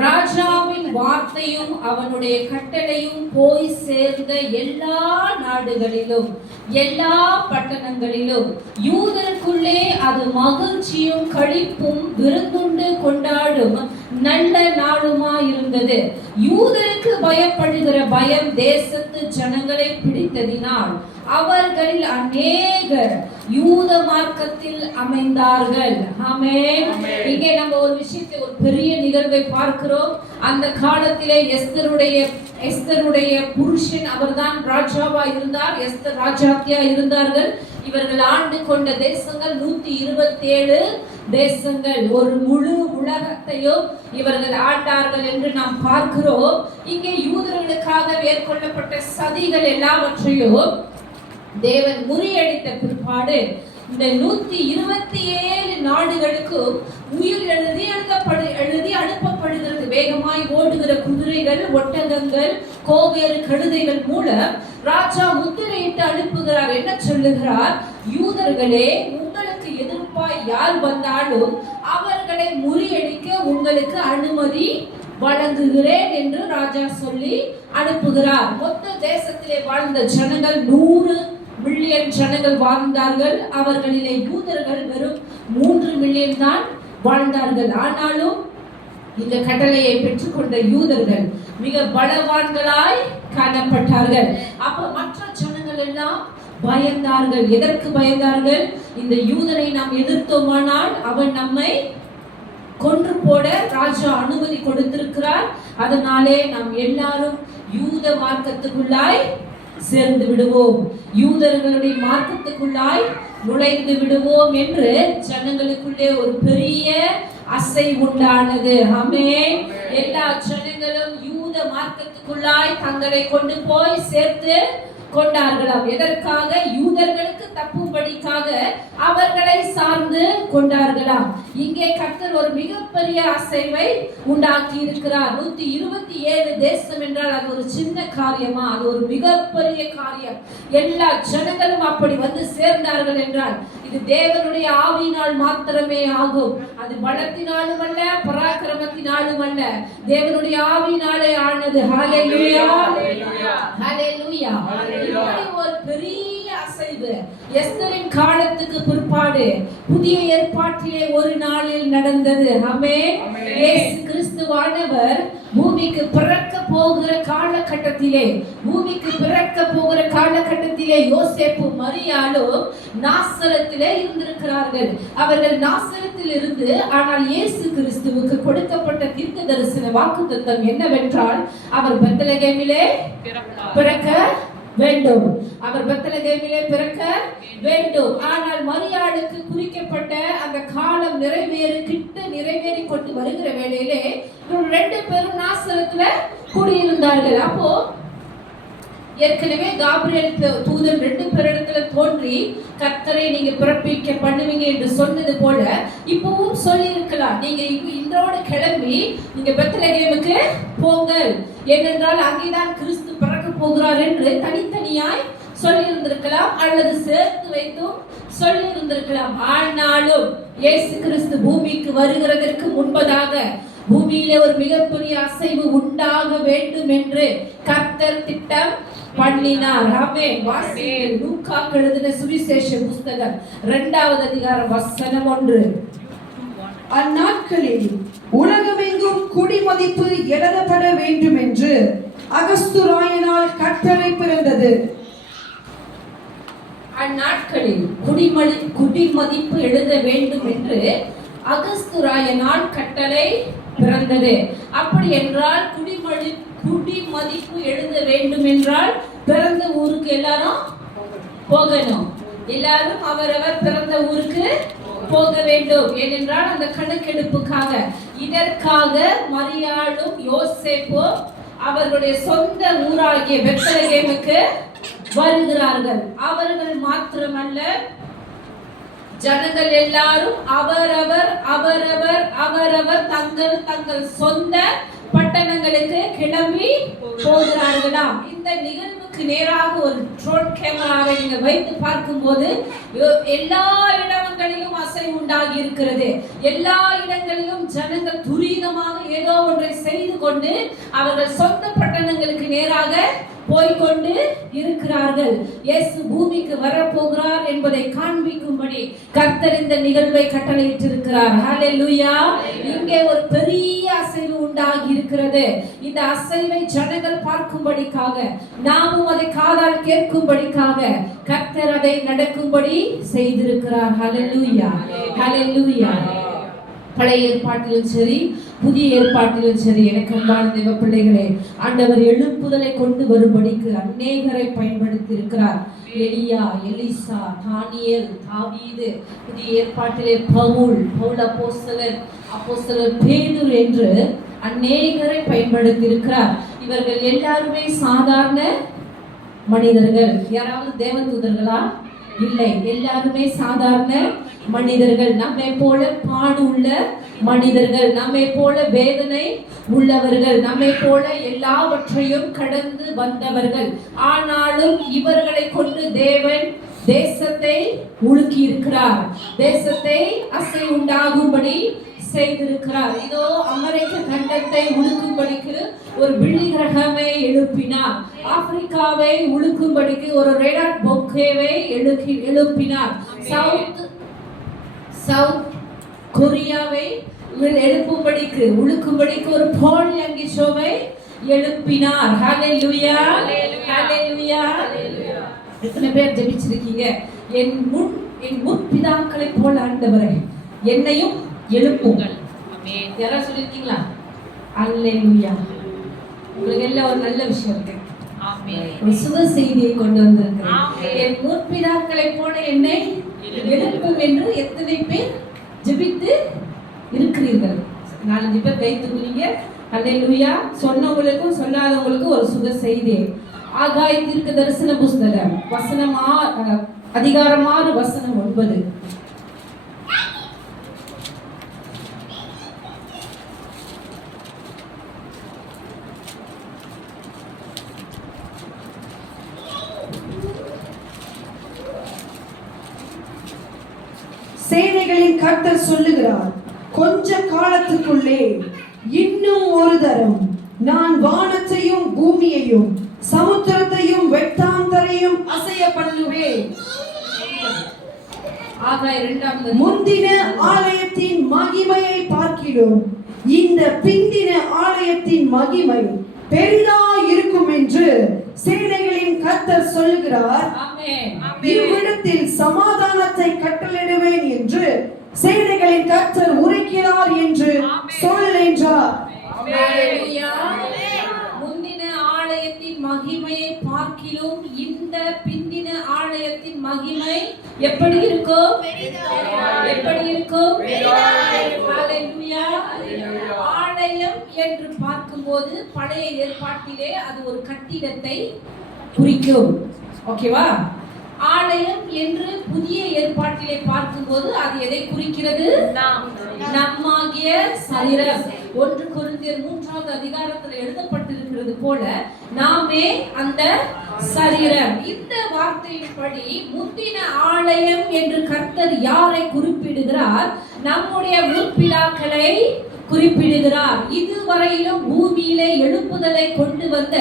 ராஜாவின் வார்த்தையும் அவனுடைய கட்டளையும் போய் சேர்ந்த எல்லா நாடுகளிலும் எல்லா பட்டணங்களிலும் யூதருக்குள்ளே அது மகிழ்ச்சியும் களிப்பும் விருந்துண்டு கொண்டாடும் நல்ல நாளுமா இருந்தது. யூதருக்கு பயப்படுகிற பயம் தேசத்து ஜனங்களை பிடித்ததினால் அவர்களில் அநேகர் யூத மார்க்கத்தில் அமைந்தார்கள். ஆமென். இங்கே நம்ம ஒரு விஷயத்தை, ஒரு பெரிய நிகழ்வை பார்க்கிறோம். அந்த காலத்திலே எஸ்தருடைய புருஷன் அவர்தான் ராஜாவா இருந்தார். எஸ்தர் ராஜாத்தியா இருந்தார்கள். இவர்கள் ஆண்டு கொண்ட தேசங்கள் 127 தேசங்கள். ஒரு முழு உலகத்தையும் இவர்கள் ஆண்டார்கள் என்று நாம் பார்க்கிறோம். இங்கே யூதர்களுக்காக மேற்கொள்ளப்பட்ட சதிகள் எல்லாவற்றையும் தேவன் முறியடித்த பிற்பாடு இந்த 127 நாடுகளுக்கும் உயிர் எழுதி அனுப்பப்படுகிறது. வேகமாய் ஓடுகிற குதிரைகள், ஒட்டகங்கள், கோவேறு கழுதைகள் மூலம் ராஜா முத்திரையிட்டு அனுப்புகிறார். என்ன சொல்லுகிறார்? யூதர்களே, உங்களுக்கு எதிர்ப்பாய் யார் வந்தாலும் அவர்களை முறியடிக்க உங்களுக்கு அனுமதி வழங்குகிறேன் என்று ராஜா சொல்லி அனுப்புகிறார். மொத்த தேசத்திலே வாழ்ந்த ஜனங்கள் 100 மில்லியன் ஜனங்கள் வாழ்ந்தார்கள். அவர்களிலே யூதர்கள் வெறும் 3 மில்லியன் தான் வாழ்ந்தார்கள். ஆனாலும் இந்த கட்டளையை பெற்றுக்கொண்ட யூதர்கள் மிக பலவான்களாய் காணப்பட்டார்கள். அப்ப மற்ற ஜனங்கள் எல்லாம் பயந்தார்கள். எதற்கு பயந்தார்கள்? இந்த யூதனை நாம் எதிர்த்தோமானால் அவன் நம்மை கொன்று போட ராஜா அனுமதி கொடுத்திருக்கிறார். அதனாலே நாம் எல்லாரும் யூத மார்க்கத்துக்குள்ளாய் சேர்ந்து விடுவோம், யூதர்களுடைய மார்க்கத்துக்குள்ளாய் நுழைந்து விடுவோம் என்று ஜனங்களுக்குள்ளே ஒரு பெரிய அசை உண்டானது. ஆமென். எல்லா ஜனங்களும் யூத மார்க்கத்துக்குள்ளாய் தங்களை கொண்டு போய் சேர்த்து கொண்டார்களாம். எதற்காக? யூதர்களுக்கு தப்பும்படிக்காக அவர்களை சார்ந்து கொண்டார்களாம். இங்கே கர்த்தர் ஒரு மிகப்பெரிய அசைவை உண்டாக்கி இருக்கிறார். 127 தேசம் என்றால் அது ஒரு சின்ன காரியமா? அது ஒரு மிகப்பெரிய காரியம். எல்லா ஜனங்களும் அப்படி வந்து சேர்ந்தார்கள் என்றால் இது தேவனுடைய ஆவியினால் மாத்திரமே ஆகும். அது பலத்தினாலும் அல்ல, பராக்கிரமத்தினாலும் அல்ல, தேவனுடைய ஆவியினாலே ஆனது. ஹல்லேலூயா, ஹல்லேலூயா. ஒரு பெரிய அசைவு எஸ்தரின் காலத்துக்கு பிற்பாடு புதிய ஏற்பாட்டிலே ஒரு நாளில் நடந்தது. ஆமென். இயேசு கிறிஸ்துவானவர் பூமிக்கு பிறக்க போகிற காலகட்டத்திலே யோசேப்பு மரியாளும் நாசரத்திலே இருந்திருக்கிறார்கள். அவர்கள் நாசரத்தில் இருந்து, ஆனால் இயேசு கிறிஸ்துவுக்கு கொடுக்கப்பட்ட தீர்க்க தரிசன வாக்குத்தத்தம் என்னவென்றால் அவர் பெத்லகேமிலே பிறக்க வேண்டும். அவர் பெத்லகேமிலே பிறக்க வேண்டும். ஆனால் மரியாளுக்கு குறிக்கப்பட்ட அந்த காலம் நிறைவேறி கொண்டு வருகிற வேளையிலே 2 பேரும் நாசரத்துல குடியிருந்தார்கள். அப்போ ஏற்கனவே காபிரியேல் தூதன் 2 பேரிடத்துல தோன்றி கர்த்தரை நீங்க பிறப்பிக்க பண்ணுவீங்க என்று சொன்னது போல இப்பவும் சொல்லி இருக்கலாம், நீங்க இன்றோடு கிளம்பி நீங்க பெத்லகேமுக்கு போங்கள், ஏனென்றால் அங்கேதான் கிறிஸ்து பிறக்க போகிறார் என்று தனித்தனியாய் சொல்லி இருந்திருக்கலாம், அல்லது சேர்த்து வைத்தும் சொல்லி இருந்திருக்கலாம். ஆனாலும் இயேசு கிறிஸ்து பூமிக்கு வருகிறதற்கு முன்பதாக பூமியிலே ஒரு மிகப்பெரிய அசைவு உண்டாக வேண்டும் என்று கர்த்தர் திட்டம் பண்ணினார். ஆமென். வாசியுங்கள். லூக்கா எழுதின சுவிசேஷ புத்தகம் 2வது அதிகாரம் வசனம் 1. அந்நாட்களில் உலகமெங்கும் குடிமதிப்பு எழுதப்பட வேண்டும் என்று அகஸ்துராயனால் கட்டளை பிறந்தது. அந்நாட்களில் குடிமதிப்பு எழுத வேண்டும் என்று அகஸ்துராயனால் கட்டளை பிறந்தது. அப்படி என்றால் குடிமதிப்பு எழுத வேண்டும் என்றால் பிறந்த ஊருக்கு எல்லாரும் போகணும். எல்லாரும் அவரவர் பிறந்த ஊருக்கு போக வேண்டும். ஏனென்றால் அந்த கணக்கெடுப்புக்காக, இதற்காக மரியாளும் யோசேப்பும் அவர்களுடைய சொந்த ஊராகிய பெத்லகேமுக்கு வருகிறார்கள். அவர்கள் மாத்திரமல்ல, ஜனங்கள் எல்லாரும் அவரவர் தங்கள் சொந்த பட்டணங்களுக்கு கிளம்பி போகிறார்களாம். இந்த நிகழ்வுக்கு நேராக ஒரு ட்ரோன் கேமராவை நீங்க வைத்து பார்க்கும்போது எல்லா இடங்களிலும் அசைவு உண்டாகி இருக்கிறது. எல்லா இடங்களிலும் ஜனங்கள் துரிதமாக ஏதோ ஒன்றை செய்து கொண்டு அவர்கள் சொந்த பட்டணங்களுக்கு நேராக போய்கொண்டு இருக்கிறார்கள். இயேசு பூமிக்கு வரப்போகிறார் என்பதை காண்பிக்கும்படி கர்த்தர் இந்த நிகழ்வை கட்டளையிட்டிருக்கிறார். ஹல்லேலூயா. இங்கே ஒரு பெரிய அசைவு உண்டாகி இருக்கிறது. இந்த அசைவை ஜனங்கள் பார்க்கும்படிக்காக, நாமும் அதை காதால் கேட்கும்படிக்காக கர்த்தர் அதை நடக்கும்படி செய்திருக்கிறார். ஹல்லேலூயா, ஹல்லேலூயா. பழைய ஏற்பாட்டிலும் சரி, புதிய ஏற்பாட்டிலும் சரி, எனக்கு அன்பான தேவ பிள்ளைகளே, ஆண்டவர் எழுப்புதலை கொண்டு வரும்படிக்கு அநேகரை பயன்படுத்தி இருக்கிறார். எலியா, எலிசா, தானியேல், தாவீது, புதிய ஏற்பாட்டிலே பவுல் அப்போஸ்தலர் பேதுரு என்று அநேகரை பயன்படுத்தி இருக்கிறார். இவர்கள் எல்லாருமே சாதாரண மனிதர்கள். யாராவது தேவதூதர்களா? இல்லை, எல்லாருமே சாதாரண மனிதர்கள். நம்மை போல பாடு உள்ள மனிதர்கள், நம்மை போல வேதனை உள்ளவர்கள், நம்மை போல எல்லாவற்றையும் கடந்து வந்தவர்கள். ஆனாலும் இவர்களை கொண்டு தேவன் தேசத்தை உலுக்கி இருக்கிறார். தேசத்தை அசை உண்டாகும்படி செய்திருக்கிறார். இதோ அமெரிக்க கண்டத்தை உழுக்கும்படிக்கு ஒரு பில்லி கிரகமை எழுப்பினார். ஆப்பிரிக்காவை உழுக்கும்படிக்கு ஒரு ரேடார் பொக்கேவை எழுப்பினார். சவுத் கொரியாவை எழுப்பும்படிக்கு உழுக்கும்படிக்கு ஒரு பால் யங்கிஷோவை எழுப்பினார். ஹல்லேலூயா, ஹல்லேலூயா. எத்தனை பேர் ஜெபிச்சிருக்கீங்க? என் முற்பிதாக்களை போல ஆண்டவரே என்னையும் எழுப்புங்கள். ஆமென். யாராவது சொல்லிருக்கீங்களா? அல்லேலூயா. உங்களுக்கு எல்லாம் ஒரு நல்ல விஷயம் இருக்கு. ஆமென். ஒரு சுப செய்தியை கொண்டு வந்திருக்கிறேன். என் முற்பிதாக்களை போல என்னை எழுப்பும் என்று எத்தனை பேர் ஜெபித்து இருக்கிறீர்கள்? 4-5 பேர் கை தூக்குனீங்க. அல்லேலூயா. சொன்னவங்களுக்கும் சொல்லாதவங்களுக்கும் ஒரு சுப செய்தி. ஆகாய் தீர்க்க தரிசன புஸ்தகம் அதிகாரம் 6 வசனம் 9. சேனைகளின் கர்த்தர் சொல்லுகிறார், கொஞ்ச காலத்துக்குள்ளே இன்னும் ஒரு தரம் நான் வானத்தையும் பூமியையும் சமுத்திரத்தையும் வெட்டாந்தரையும் அசைய பண்ணுவேன். முந்தின ஆலயத்தின் மகிமையை பார்க்கிலும் இந்த பிந்தின ஆலயத்தின் மகிமை பெரிதா இருக்கும் என்று சேனைகளின் கர்த்தர் சொல்லுகிறார். இவ்விடத்தில் சமாதானத்தை கட்டளையிடுவேன் என்று சேனைகளின் கர்த்தர் உரைக்கிறார் என்று சொல் என்றார். முந்தின ஆலயத்தின் மகிமையை பார்க்கிலும் இந்த பிந்தின ஆலயத்தின் மகிமை எப்படி இருக்கும்? எப்படி இருக்கும்? ஆலயம் என்று பார்க்கும்போது பழைய ஏற்பாட்டிலே அது ஒரு கட்டிடத்தை குறிக்கும். ஓகேவா? ஆலயம் என்று புதிய ஏற்பாட்டிலே பார்க்கும்போது அது எதை குறிக்கிறது? நம்மாகிய சரீரம். 1 கொரிந்தியர் 3வது அதிகாரத்தில் எழுதப்பட்டிருக்கிறது போல நாமே அந்த சரீரம். இந்த வார்த்தையின்படி முந்தின ஆலயம் என்று கர்த்தர் யாரை குறிப்பிடுகிறார்? நம்முடைய முற்பிதாக்களை குறிப்பிடுகிறார். இதுவரையிலும் பூமியிலே எழுப்புதலை கொண்டு வந்த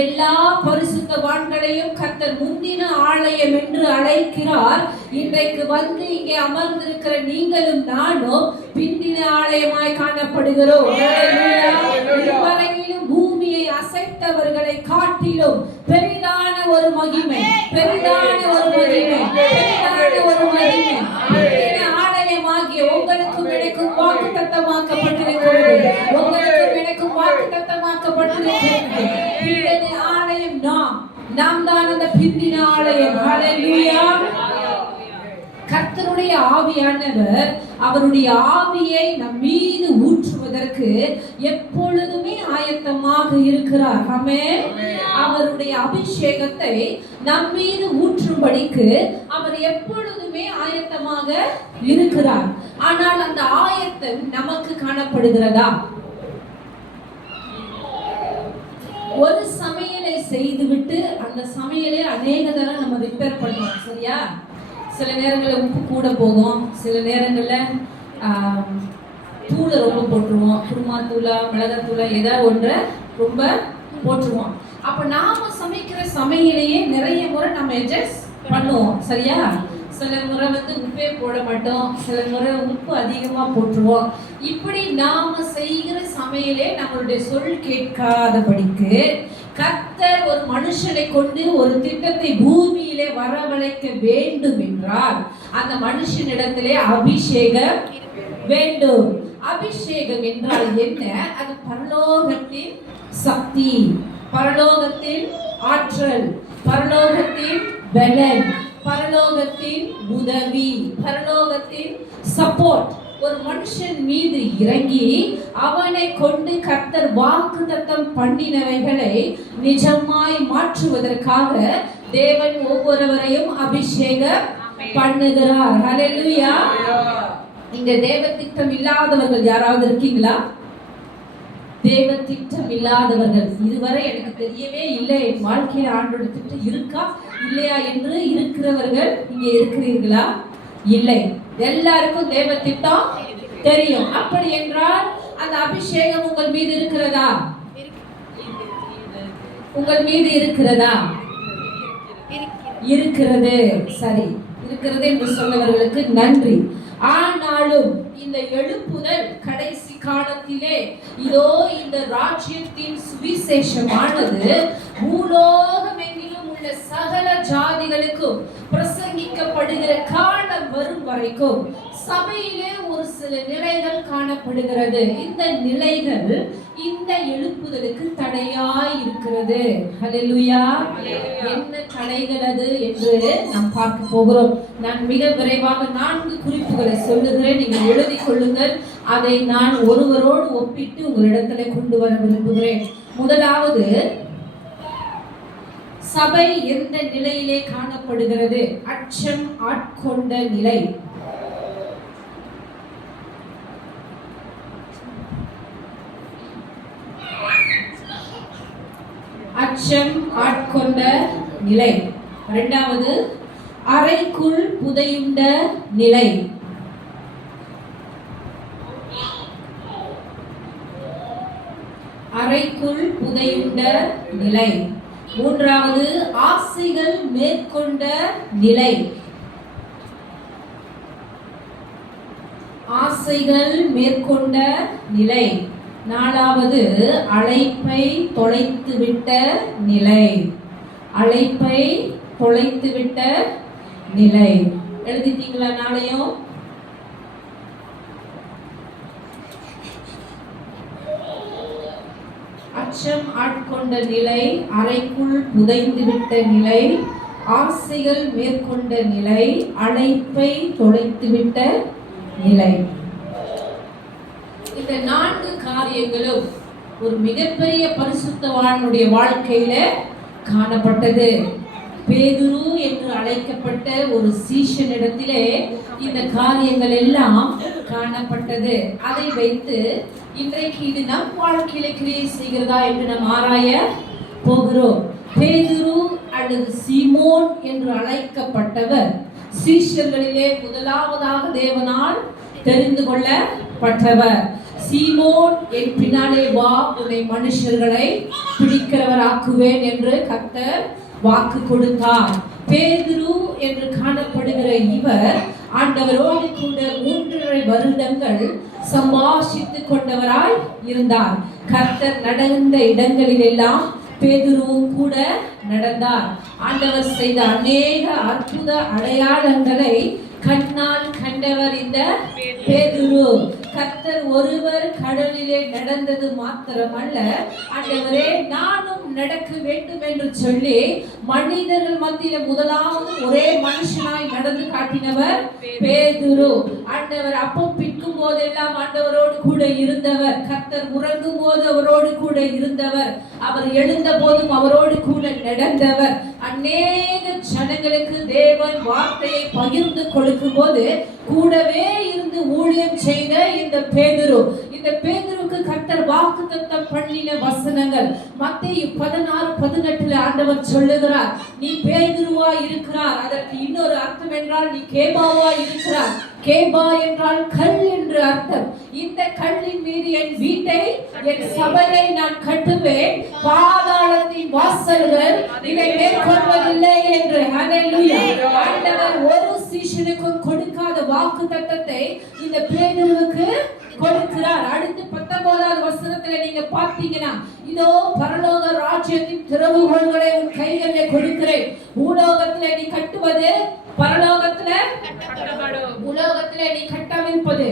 எல்லா பரிசுத்தவான்களையும் கர்த்தர் முந்தின ஆலயம் என்று அழைக்கிறார். இன்றைக்கு வந்து இங்கே அமர்ந்திருக்கிற நீங்களும் நானும் பிந்தின ஆலயமாய் காணப்படுகிறோம். இதுவரையிலும் பூமியை அசைத்தவர்களை காட்டிலும் பெரிதான ஒரு மகிமை, பெரிதான ஒரு மகிமை, பெரிதான ஒரு மகிமை ஆலயமாகிய உங்களுக்கும் எனக்கும் வாக்குத்தத்தமாக்கப்பட்டிருக்கிறது. உங்களுக்கும் எனக்கும் வாக்குத்தத்தமாக்கப்பட்டிருக்கிறது. பிந்தின ஆலயம் நாம் தான் அந்த பிந்தின ஆலயம். ஹல்லேலூயா. கர்த்தருடைய ஆவியானவர் அவருடைய ஆவியை நம் மீது ஊற்றுவதற்கு எப்பொழுதுமே ஆயத்தமாக இருக்கிறார். ஆமென். அவருடைய அபிஷேகத்தை நம் மீது ஊற்றும்படிக்கு அவர் எப்பொழுதுமே ஆயத்தமாக இருக்கிறார். ஆனால் அந்த ஆயத்தம் நமக்கு காணப்படுகிறதா? ஒரு சமையலை செய்துவிட்டு அந்த சமையலை அநேக தடவை நம்ம ரிப்பேர் பண்ணுவோம். சரியா? சில நேரங்களில் உப்பு கூட போகும், சில நேரங்களில் தூளை ரொம்ப போட்டுருவோம், குருமா தூளா மிளகாத்தூளா ஏதாவது ஒன்றை ரொம்ப போட்டுருவோம். அப்போ நாம சமைக்கிற சமையலையே நிறைய முறை நம்ம அட்ஜஸ்ட் பண்ணுவோம். சரியா? சில முறை உப்பே போட மாட்டோம், சில முறை உப்பு அதிகமாக போட்டுருவோம். இப்படி நாம செய்கிற சமையலே நம்மளுடைய சொல் கேட்காதபடிக்கு கர்த்தர் ஒரு மனுஷனை கொண்டு ஒரு திட்டத்தை பூமியிலே வரவழைக்க வேண்டும் என்றால் அந்த மனுஷனிடத்திலே அபிஷேகம் வேண்டும். அபிஷேகம் என்றால் என்ன? அது பரலோகத்தின் சக்தி, பரலோகத்தின் ஆற்றல், பரலோகத்தின் பலன், பரலோகத்தின் உதவி, பரலோகத்தின் சப்போர்ட் ஒரு மனுஷன் மீது இறங்கி அவனை கொண்டு கர்த்தர் வாக்குத்தத்தம் பண்ணினவைகளை நிஜமாய் மாற்றுவதற்காக தேவன் ஒவ்வொருவரையும் அபிஷேகம் பண்ணுகிறார். ஹல்லேலூயா. இங்க தேவ திட்டம் இல்லாதவர்கள் யாராவது இருக்கீங்களா? தேவ திட்டம் இல்லாதவர்கள் இதுவரை எனக்கு தெரியவே இல்லை, என் வாழ்க்கையில் ஆண்டோட திட்டம் இருக்கா இல்லையா என்று இருக்கிறவர்கள் இங்கே இருக்கிறீர்களா? இல்லை. எல்லாருக்கும் தேவ திட்டம் தெரியும். அப்படி என்றால் அந்த அபிஷேகம் உங்கள் மீது இருக்கிறதா? உங்கள் மீது இருக்கிறதா? இருக்கிறது. சரி, இருக்கிறது என்று சொன்னவர்களுக்கு நன்றி. ஆனாலும் இந்த எழுப்புதல் கடைசி காலத்திலே இதோ இந்த ராஜ்யத்தின் சுவிசேஷமானது பூலோகமெங்கிலும் உள்ள சகல ஜாதிகளுக்கும் பிரசங்கிக்கப்படுகிற காலம் வரும் வரைக்கும் சபையிலே ஒரு சில நிலைகள் காணப்படுகிறது. இந்த நிலைகள் இந்த எழுப்புதலுக்கு தடையாய் இருக்கிறது. ஹல்லேலூயா. என்ன தடைகள் அது என்று நாம் பார்க்க போகிறோம். நான் மிக விரைவாக 4 குறிப்புகளை சொல்லுகிறேன், நீங்கள் எழுதிக் கொள்ளுங்கள். அதை நான் ஒருவரோடு ஒப்பிட்டு உங்களிடத்தில் கொண்டு வர விரும்புகிறேன். முதலாவது, சபை எந்த நிலையிலே காணப்படுகிறது? அச்சம் ஆட்கொண்ட நிலை. அச்சம் ஆட்கொண்ட நிலை. இரண்டாவது, அறைக்குள் புதையுண்ட நிலை. அறைக்குள் புதையுண்ட நிலை. மூன்றாவது, ஆசைகள் மேற்கொண்ட நிலை. ஆசைகள் மேற்கொண்ட நிலை. நாலாவது, அழைப்பை தொலைத்துவிட்ட நிலை. அழைப்பை தொலைத்துவிட்ட நிலை. எழுதிட்டீங்களா? நாளையும் அச்சம் ஆட்கொண்ட நிலை, அறைக்குள் புதைந்துவிட்ட நிலை, ஆசைகள் மேற்கொண்ட நிலை, அழைப்பை தொலைத்துவிட்ட நிலை. இந்த 4 காரியங்களும் ஒரு மிகப்பெரிய பரிசுத்தவானுடைய வாழ்க்கையில காணப்பட்டது. பேதுரு என்று அழைக்கப்பட்ட ஒரு சீஷனிடத்திலே இந்த காரியங்கள் எல்லாம் காணப்பட்டது. அதை வைத்து இன்றைக்கு இது நம் வாழ்க்கையில கிரியை செய்கிறதா என்று நாம் ஆராய போகிறோம். பேதுரு அல்லது சீமோன் என்று அழைக்கப்பட்டவர் சீஷர்களிலே முதலாவதாக தேவனால் தெரிந்து கொள்ளப்பட்டவர். சீமோன், என் பின்னாலே வா, உன்னை மனுஷர்களை பிடிக்கிறவராக்குவேன் என்று கர்த்தர் வாக்கு கொடுத்தார். பேதுரு என்று காணப்படுகிற இவர் ஆண்டவரோடு கூட 3.5 வருடங்கள் சம்பாஷித்துக் கொண்டவராய் இருந்தார். கர்த்தர் நடந்த இடங்களில் எல்லாம் பேதுருவும் கூட நடந்தார். ஆண்டவர் செய்த அநேக அற்புத அடையாளங்களை கண்ணால் கண்டவர் இந்த பேதுரு. கர்த்தர் ஒருவர் கடலிலே நடந்தது மாத்திரமல்ல, ஆண்டவரே நானும் நடக்க வேண்டும் என்று சொல்லி மனிதர்கள் மத்தியில முதலாவது ஒரே மனுஷனாய் நடந்து காட்டினவர் பேதுரு. ஆண்டவர் அப்பம் பிற்கும் போதெல்லாம் ஆண்டவரோடு கூட இருந்தவர். கர்த்தர் உறங்கும் போது அவரோடு கூட இருந்தவர். அவர் எழுந்த போதும் அவரோடு கூட நடந்தவர். அநேக ஜனங்களுக்கு தேவன் வார்த்தையை பகிர்ந்து கொடுக்கும் போது கூடவே இருந்து ஊழியம் செய்த இந்த பேதுரு. இந்த பேதுருக்கு கர்த்தர் வாக்குத்தத்தம் பண்ணின வசனங்கள் மத்தேயு 16:18 ஆண்டவர் சொல்லுகிறார், நீ பேதுருவா இருக்கிறார். அதற்கு இன்னொரு அர்த்தம் என்றால் நீ கேபாவா இருக்கிறார். கேபா என்றால் கல் என்று அர்த்தம். இந்த கல்லின் மீது என் வீட்டை, என் சபையை நான் கட்டுவேன், பாதாளத்தின் வாசல்கள் இதை மேற்கொள்வதில்லை என்று. ஹல்லேலூயா. ஆண்டவர் ஒரு சீஷனுக்கும் கொடுக்காத வாக்குத்தத்தத்தை இந்த பேதுருவுக்கு கொடுக்கிறார். அடுத்து 19வது வசனத்துல நீங்க பார்த்தீங்கன்னா, இதோ பரலோக ராஜ்யத்தின் திறவுகோல்களை உன் கைகளிலே கொடுக்கிறேன். பூலோகத்திலே நீ கட்டுவது பரலோகத்திலே கட்டப்படும், உலோகத்திலே நீ கட்டவிழ்ப்பது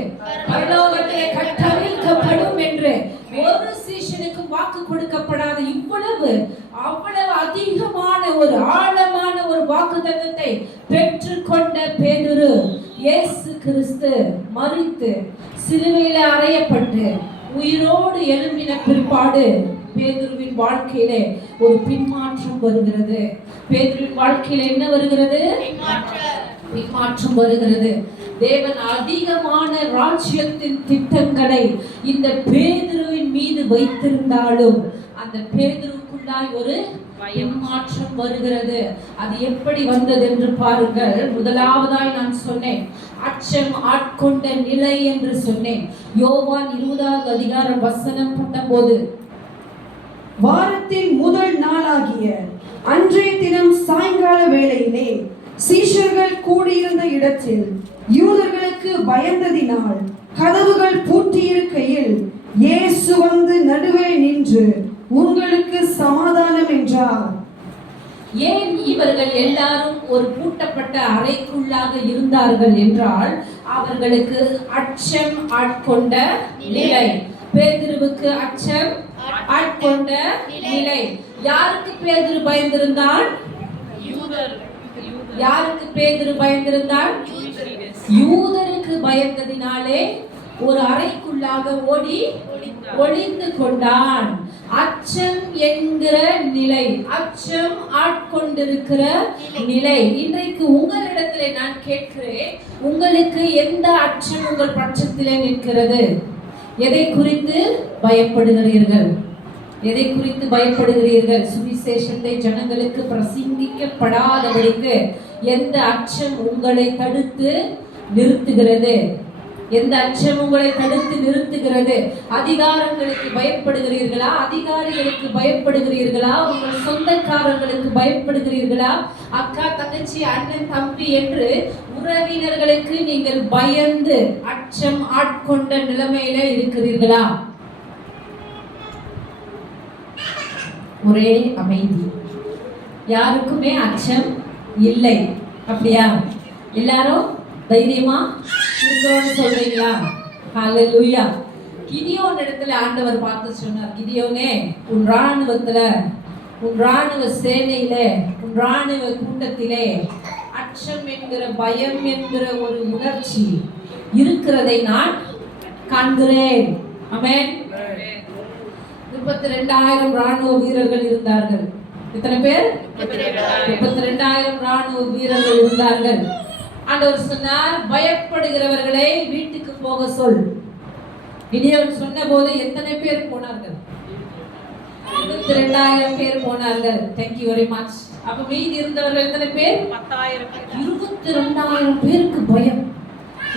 பரலோகத்திலே கட்டவிழ்க்கப்படும் என்று ஒரு சீஷனுக்கு வாக்கு கொடுக்கப்படாத இவ்வளவு அவ்வளவு அதிகமான ஒரு ஆழமான ஒரு வாக்குத்தத்தத்தை பெற்றுக்கொண்ட பேதுரு இயேசு கிறிஸ்து மரித்து சிலுவையில அறையப்பட்டு உயிரோடு எழும்பின பிற்பாடு பேதுருவின் வாழ்க்கையிலே ஒரு பின்மாற்றம் வருகிறது. பேதுருவின் வாழ்க்கையில என்ன வருகிறது? பின்மாற்றம் வருகிறது. தேவன் அதிகமான ராஜ்யத்தின் திட்டங்களை இந்த பேதுருவின் மீது வைத்திருந்தாலும் அந்த பேதுருக்குள்ளாய் ஒரு பின்மாற்றம் வருகிறது. அது எப்படி வந்தது என்று பாருங்கள். முதலாவதாய் நான் சொன்னேன், அச்சம் ஆட்கொண்ட நிலை என்று சொன்னேன். யோவான் 20வது அதிகாரம் வசனம் 19. வாரத்தின் முதல் நாளாகிய அன்றைய தினம் சாயங்கால வேளையிலே சீஷர்கள் கூடியிருந்த இடத்தில் யூதர்களுக்கு பயந்ததினால் கதவுகள் பூட்டியிருக்கையில் இயேசு வந்து நடுவே நின்று உங்களுக்கு சமாதானம் என்றார். ஏன் இவர்கள் எல்லாரும் ஒரு பூட்டப்பட்ட அறைக்குள்ளாக இருந்தார்கள் என்றால் அவர்களுக்கு அச்சம் ஆட்கொண்ட நிலை. பேதுருவுக்கு அச்சம் ஆட்கொண்ட நிலை. யாருக்கு பேதுரு பயந்திருந்தான்? யாருக்கு பேதுரு பயந்திருந்தான்? யூதருக்கு பயந்ததினாலே ஒரு அறைக்குள்ளாக ஓடி ஒளிந்து கொண்டான். அச்சம் என்கிற நிலை, அச்சம் ஆட்கொண்டிருக்கிற நிலை. இன்றைக்கு உங்களிடத்திலே நான் கேட்கிறேன், உங்களுக்கு எந்த அச்சம் உங்கள் பட்சத்திலே நிற்கிறது? எதை குறித்து பயப்படுகிறீர்கள்? எதை குறித்து பயப்படுகிறீர்கள்? சுவிசேஷத்தை ஜனங்களுக்கு பிரசங்கிக்கப்படாதபடிக்கு எந்த அச்சம் உங்களை தடுத்து நிறுத்துகிறது? எந்த அச்சம் உங்களை தடுத்து நிறுத்துகிறது? அதிகாரங்களுக்கு பயப்படுகிறீர்களா? அதிகாரிகளுக்கு பயப்படுகிறீர்களா? உங்கள் சொந்தக்காரர்களுக்கு பயப்படுகிறீர்களா? அக்கா, தங்கச்சி, அண்ணன், தம்பி என்று உறவினர்களுக்கு நீங்கள் பயந்து அச்சம் ஆட்கொண்ட நிலைமையில இருக்கிறீர்களா? ஒரே அமைதி, யாருக்குமே அச்சம் இல்லை. அப்படியா? எல்லாரும் தைரியமா இருக்கணும்னு சொல்றீங்களா? ஹல்லேலூயா. கிதியோன் இடத்துல ஆண்டவர் பார்த்து சொன்னார், கிதியோனே, உன் ராணுவத்துல, உன் ராணுவ சேனையில, உன் ராணுவ கூட்டத்திலே அச்சம் என்கிற, பயம் என்கிற ஒரு உணர்ச்சி இருக்கிறதை நான் காண்கிறேன். ஆமென். 32,000 ராணுவ வீரர்கள் இருந்தார்கள். எத்தனை பேர்? 32,000 ராணுவ வீரர்கள் இருந்தார்கள். ஆண்டவர் சொன்னார், பயப்படுகிறவர்களை வீட்டுக்கு போக சொல். கிதியோன் சொன்ன போது எத்தனை பேர் போனார்கள்? 22,000 பேர் போனார்கள். Thank you very much. அப்ப மீதி இருந்தவர்கள் எத்தனை பேர்? 10,000 பேர். 22,000 பேருக்கு பயம்.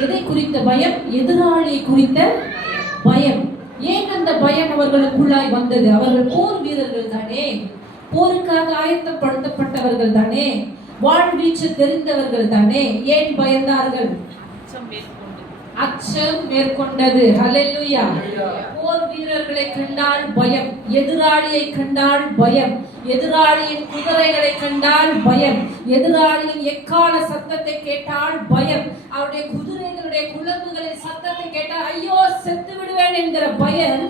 எதை குறித்த பயம்? எதிராளியை குறித்த பயம். ஏன் அந்த பயம் அவர்களுக்குள்ளாய் வந்தது? அவர்கள் போர் வீரர்கள் தானே, போருக்காக ஆயத்தப்படுத்தப்பட்டவர்கள் தானே, வாழ்வீச்சு தெரிந்தவர்கள் தானே. ஏன் பயந்தார்கள்? அச்சம் மேற்கொண்டது. ஹல்லேலூயா. போர் வீரர்களை கண்டால் பயம், எதிராளியை கண்டால் பயம், எதிராளியின் குதிரைகளை கண்டால் பயம், எதிராளியின் எக்கால சத்தத்தை கேட்டால் பயம், அவருடைய குதிரைகளுடைய குளம்புகளின் சத்தத்தை கேட்டால் ஐயோ செத்து விடுவேன் என்கிற பயம்.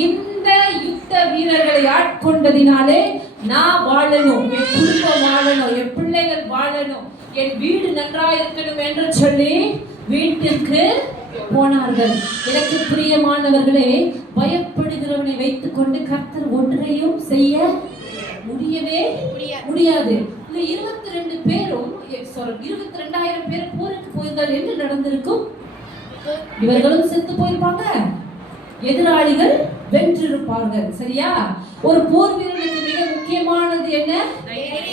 இந்த யுத்த வீரர்களை ஆட்கொண்டதினாலே நான் வாழணும், என் குடும்பம் வாழணும், என் பிள்ளைகள் வாழணும், என் வீடு நன்றாயிருக்கணும் என்று சொல்லி வீட்டிற்கு போனார்கள். எனக்கு பிரியமானவர்களே, பயப்படுகிறவனை வைத்துக் கொண்டு கர்த்தர் ஒன்றையும் செய்ய முடியவே முடியாது. இந்த 22 பேரும் 22,000 பேர் போருக்கு போயிருந்தால் என்ன நடந்திருக்கும்? இவர்களும் செத்து போயிருப்பாங்க, எதிராளிகள் வென்றிருப்பார்கள். சரியா? ஒரு போர் வீரனுக்கு மிக முக்கியமானது என்ன?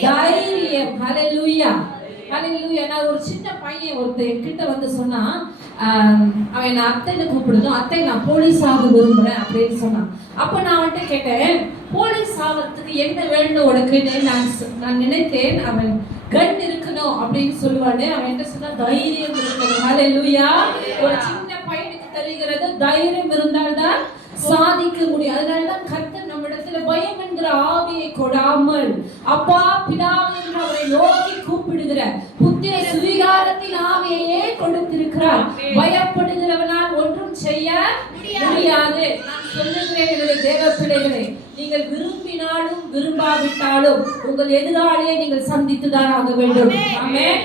தைரியம். ஹல்லேலூயா. ஹல்லேலூயா. நான் ஒரு சின்ன பையன் ஒருத்தர் கிட்ட வந்து சொன்னா, அவன் அத்தைன்னு கூப்பிடுதும், அத்தை நான் போலீஸ் ஆக விரும்புறேன் அப்படின்னு சொன்னான். அப்ப நான் அவன்கிட்ட கேட்டேன், போலீஸ் ஆகிறதுக்கு என்ன வேணும் உனக்குன்னு நான் நினைத்தேன். அவன் கன் இருக்கணும் அப்படின்னு சொல்லுவானே, அவன் என்ன சொன்னா, தைரியம் இருக்கணும். ஹல்லேலூயா. ஒரு சின்ன பையனுக்கு தெரிகிறது தைரியம் இருந்தால்தான் சாதிக்க முடியும். அதனாலதான் கர்த்தர் நம்மிடத்துல பயம் என்கிற ஆவியை கொடாமல் அப்பா பிதாவே என்று அவரை நோக்கி கூப்பிடுகிற புத்திர சுவிகாரத்தின் ஆவியையே கொடுத்திருக்கிறார். பயப்படுகிறவனால் ஒன்றும் செய்ய முடியாது. நான் சொல்லுகிறேன் என்னுடைய தேவ பிள்ளைகளே, நீங்கள் விரும்பினாலும் விரும்பாவிட்டாலும் உங்கள் எதிராளியை நீங்கள் சந்தித்துதான் ஆக வேண்டும். ஆமென்.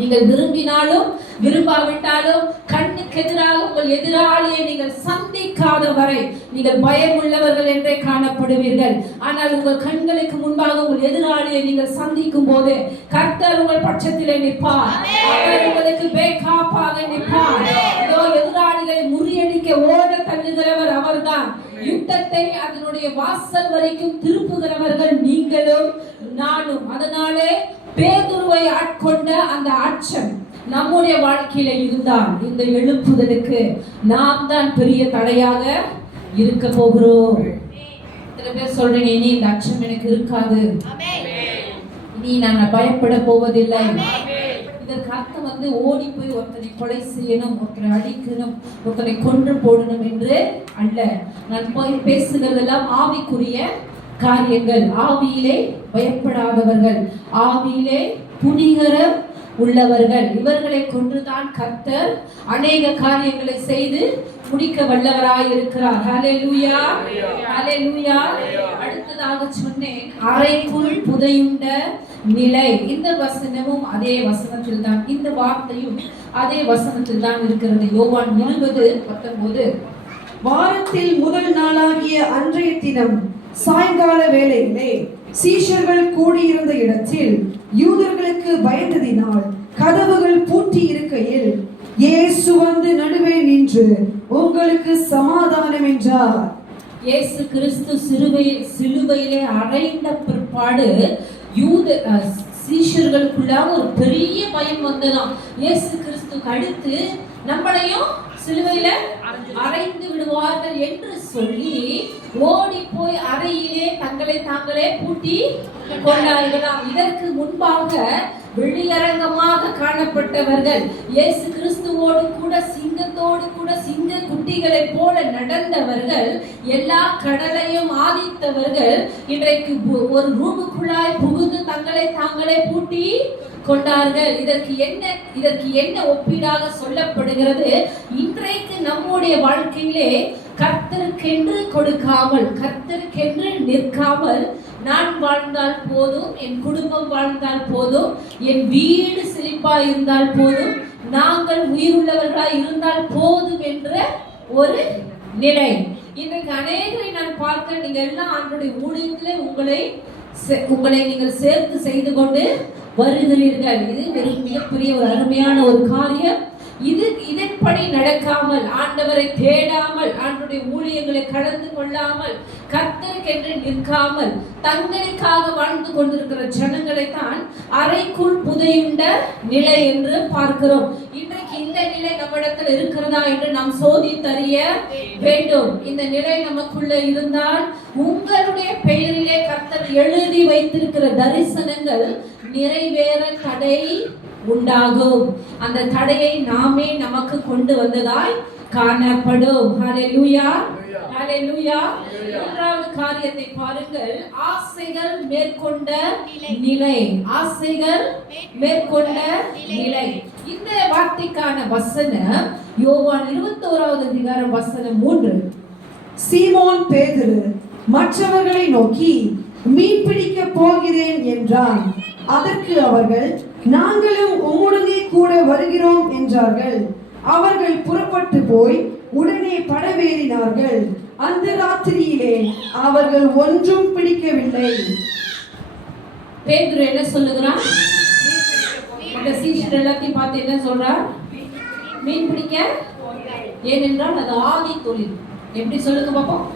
நீங்கள் விரும்பினாலும் விரும்பாவிட்டாலும் கண்ணுக்கு எதிராக உங்கள் எதிராளியை நீங்கள் சந்திக்காத வரை நீங்கள் பயம் உள்ளவர்கள் என்றே காணப்படுவீர்கள். ஆனால் உங்கள் கண்களுக்கு முன்பாக உங்கள் எதிராளியை நீங்கள் சந்திக்கும் போது கர்த்தர் உங்கள் பட்சத்திலே நிற்பார். அவர் உங்களுக்கு பேக்காப்பாக நிற்பார். எதிராளிகளை முறியடிக்க ஓட தள்ளுகிறவர் அவர்தான். யுத்தத்தை அதனுடைய வாசல் வரைக்கும் திருப்புகிறவர்கள் நீங்களும் நானும். அதனாலே பேதுருவை ஆட்கொண்ட அந்த அச்சம் நம்முடைய வாழ்க்கையில இருந்தால் இந்த எழுப்புதலுக்கு நாம் தான் பெரிய தடையாக இருக்க போகிறோம். சில பேர் சொல்றீங்க, இனி இந்த அச்சம் எனக்கு இருக்காது, இனி நான் பயப்பட போவதில்லை. இதற்கு அர்த்தம் ஓடி போய் ஒருத்தரை கொலை செய்யணும், ஒருத்தரை அடிக்கணும், ஒருத்தரை கொன்று போடணும் என்று அல்ல. நான் போய் பேசுகிறதெல்லாம் ஆவிக்குரிய காரியங்கள். ஆவியிலே பயப்படாதவர்கள், ஆவியிலே துணிகரம் உள்ளவர்கள், இவர்களை கொன்றுதான் கர்த்தர் அநேக காரியங்களை செய்து முடிக்க வல்லவராய் இருக்கிறார். ஹல்லேலூயா, ஹல்லேலூயா. அடுத்ததாக சொன்னேன், அறைக்குள் புதையுண்ட நிலை. இந்த வசனமும் அதே வசனத்தில் தான், இந்த வார்த்தையும் அதே வசனத்தில் தான் இருக்கிறது. யோவான் 20:19 வாரத்தில் முதல் நாளாகிய அன்றைய தினம் சாயங்கால வேளையிலே சீஷர்கள் கூடியிருந்த இடத்தில் யூதர்களுக்கு பயந்ததினால் கதவுகள் பூட்டி இருக்கையில் இயேசு வந்து நடுவே நின்று உங்களுக்கு சமாதானம் என்றார். இயேசு கிறிஸ்து சிலுவையிலே அறைந்த பிற்பாடு சீஷர்களுக்குள்ள ஒரு பெரிய பயம் வந்ததாம். இயேசு கிறிஸ்துக்கு அடுத்து நம்மளையும் சிலுவையில அறைந்து விடுவார்கள் என்று சொல்லி ஓடி போய் அறையிலே தங்களை தாங்களே பூட்டி கொண்டார்களாம். இதற்கு முன்பாக வெளியரங்கமாக காணப்பட்டவர்கள் இயேசு கிறிஸ்துவோடு கூட சிங்கத்தோடு கூட சிங்க குட்டிகளை போல நடந்தவர்கள், எல்லா கடலையும் ஆதித்தவர்கள் இன்றைக்கு ஒரு ரூமுக்குள்ளாய் புகுந்து தங்களை தாங்களே பூட்டி கொண்டார்கள். இதற்கு என்ன ஒப்பீடாக சொல்லப்படுகிறது? இன்றைக்கு நம்முடைய வாழ்க்கையிலே கர்த்தருக்கென்று கொடுக்காமல், கர்த்தருக்கென்று நிற்காமல், நான் வாழ்ந்தால் போதும், என் குடும்பம் வாழ்ந்தால் போதும், என் வீடு செழிப்பாய் இருந்தால் போதும், நாங்கள் உயிருள்ளவர்களாய் இருந்தால் போதும் என்ற ஒரு நிலை. இன்றைக்கு அநேகரை நான் பார்க்க, நீங்க எல்லாம் ஆண்டவருடைய ஊழியத்திலே உங்களை நீங்கள் சேர்த்து செய்து கொண்டு வருகிறீர்கள். இது ஒரு மிகப்பெரிய ஒரு அருமையான ஒரு காரியம். இதன்படி நடக்காமல், ஆண்டவரை தேடாமல், ஆண்டவருடைய ஊழியங்களை கடந்து கொள்ளாமல், கர்த்தருக்கென்று நிற்காமல், தங்களுக்காக வாழ்ந்து கொண்டிருக்கிற ஜனங்களை தான் அறைக்குள் புதையுண்ட நிலை என்று பார்க்கிறோம். இன்றைக்கு இந்த நிலை நம்மிடத்தில் இருக்கிறதா என்று நாம் சோதித்தறிய வேண்டும். இந்த நிலை நமக்குள்ள இருந்தால் உங்களுடைய பெயரிலே கர்த்தர் எழுதி வைத்திருக்கிற தரிசனங்கள் நிறைவேற தடை உண்டாகும். அந்த தடையை நாமே நமக்கு கொண்டு வந்ததாய் காணப்படும். ஹல்லேலூயா, ஹல்லேலூயா. மூன்றாவது காரியத்தை பாருங்கள், ஆசைகள் மேற்கொண்ட நிலை. ஆசைகள் மேற்கொண்ட நிலை. இந்த வார்த்தைக்கான வசனம் யோவான் 21வது அதிகாரம் வசனம் 3. சீமோன் பேதுரு மற்றவர்களை நோக்கி மீன் பிடிக்க போகிறேன் என்றான். அதற்கு அவர்கள், நாங்களும் உம்முடனே கூட வருகிறோம் என்றார்கள். அவர்கள் புறப்பட்டு போய் உடனே படவேறினார்கள். அந்த ராத்திரியிலே அவர்கள் ஒன்றும் பிடிக்கவில்லை. பேதுரு என்ன சொல்லுகிறான்? அந்த சீஷர் எல்லாத்தையும் பார்த்து என்ன சொல்றார்? மீன் பிடிக்க. ஏனென்றால் அது ஆதி தொழில். எப்படி சொல்லுங்க பாப்போம்?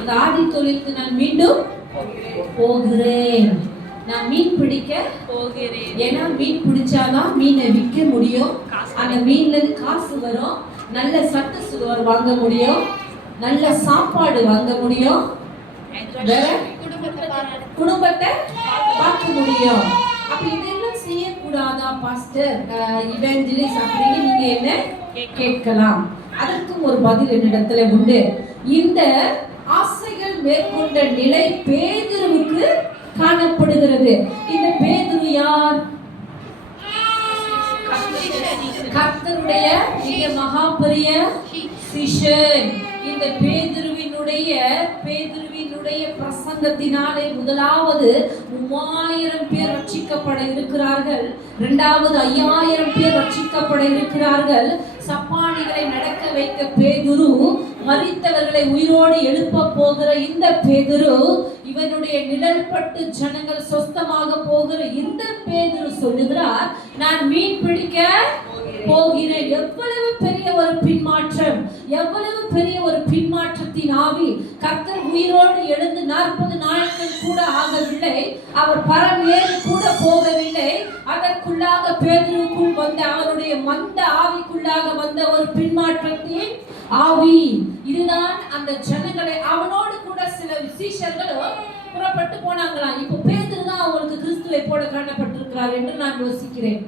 அந்த ஆதி தொழிலுக்கு நான் மீண்டும் போகிறேன். நான் மீன் பிடிக்க போகிறேன். ஏன்னா மீன் பிடிச்சாதான் மீனை விற்க முடியும். அந்த மீன்ல இருந்து காசு வரும். நல்ல சட்ட சுவர் வாங்க முடியும். நல்ல சாப்பாடு வாங்க முடியும். வேற குடும்பத்தை பார்க்க முடியும். அப்ப இதெல்லாம் செய்யக்கூடாதா பாஸ்டர், இவாஞ்சலிஸ்ட் அப்படின்னு நீங்க என்ன கேட்கலாம். அதற்கும் ஒரு பதில் என்னிடத்துல உண்டு. இந்த ஆசைகள் மேற்கொண்ட நிலை பேதுருவுக்கு காணப்படுகிறது. இந்த பேதுரு யார்? கர்த்தருடைய மிக மகா பெரிய சிஷ்யன். இந்த பேதுருவினுடைய பிரசங்கத்தினாலே முதலாவது 3000 பேர் ரட்சிக்கப்பட இருக்கிறார்கள். இரண்டாவது 5000 பேர் ரட்சிக்கப்பட இருக்கிறார்கள். சப்பானிகளை நடக்க வைக்க பேதுரு, மரித்தவர்களை உயிரோடு எழுப்ப போகிற இந்த பேதுரு, இவனுடைய நிழல் பட்டு ஜனங்கள் சொஸ்தமாக போகிற இந்த பேதுரு சொல்லுகிறார், நான் மீன் பிடிக்க போகிறேன். எவ்வளவு பெரிய ஒரு பின்மாற்றம், எவ்வளவு பெரிய ஒரு பின்மாற்றத்தின் ஆவி. கர்த்தர் உயிரோடு எழுந்து 40 நாட்கள் கூட ஆகவில்லை. அவர் பரமேறி கூட போகவில்லை. அதற்குள்ளாக பேதுருவுக்குள் வந்த அவருடைய மந்த ஆவிக்குள்ளாக வந்த ஒரு பின்மாற்றத்தின் ஆவி. இதுதான் அந்த ஜனங்களை, அவனோடு கூட சில சீஷர்களும் புறப்பட்டு போனாங்களாம். இப்போ பேதுரு தான் அவங்களுக்கு கிறிஸ்துவை போல காணப்பட்டிருக்கிறார் என்று நான் யோசிக்கிறேன்.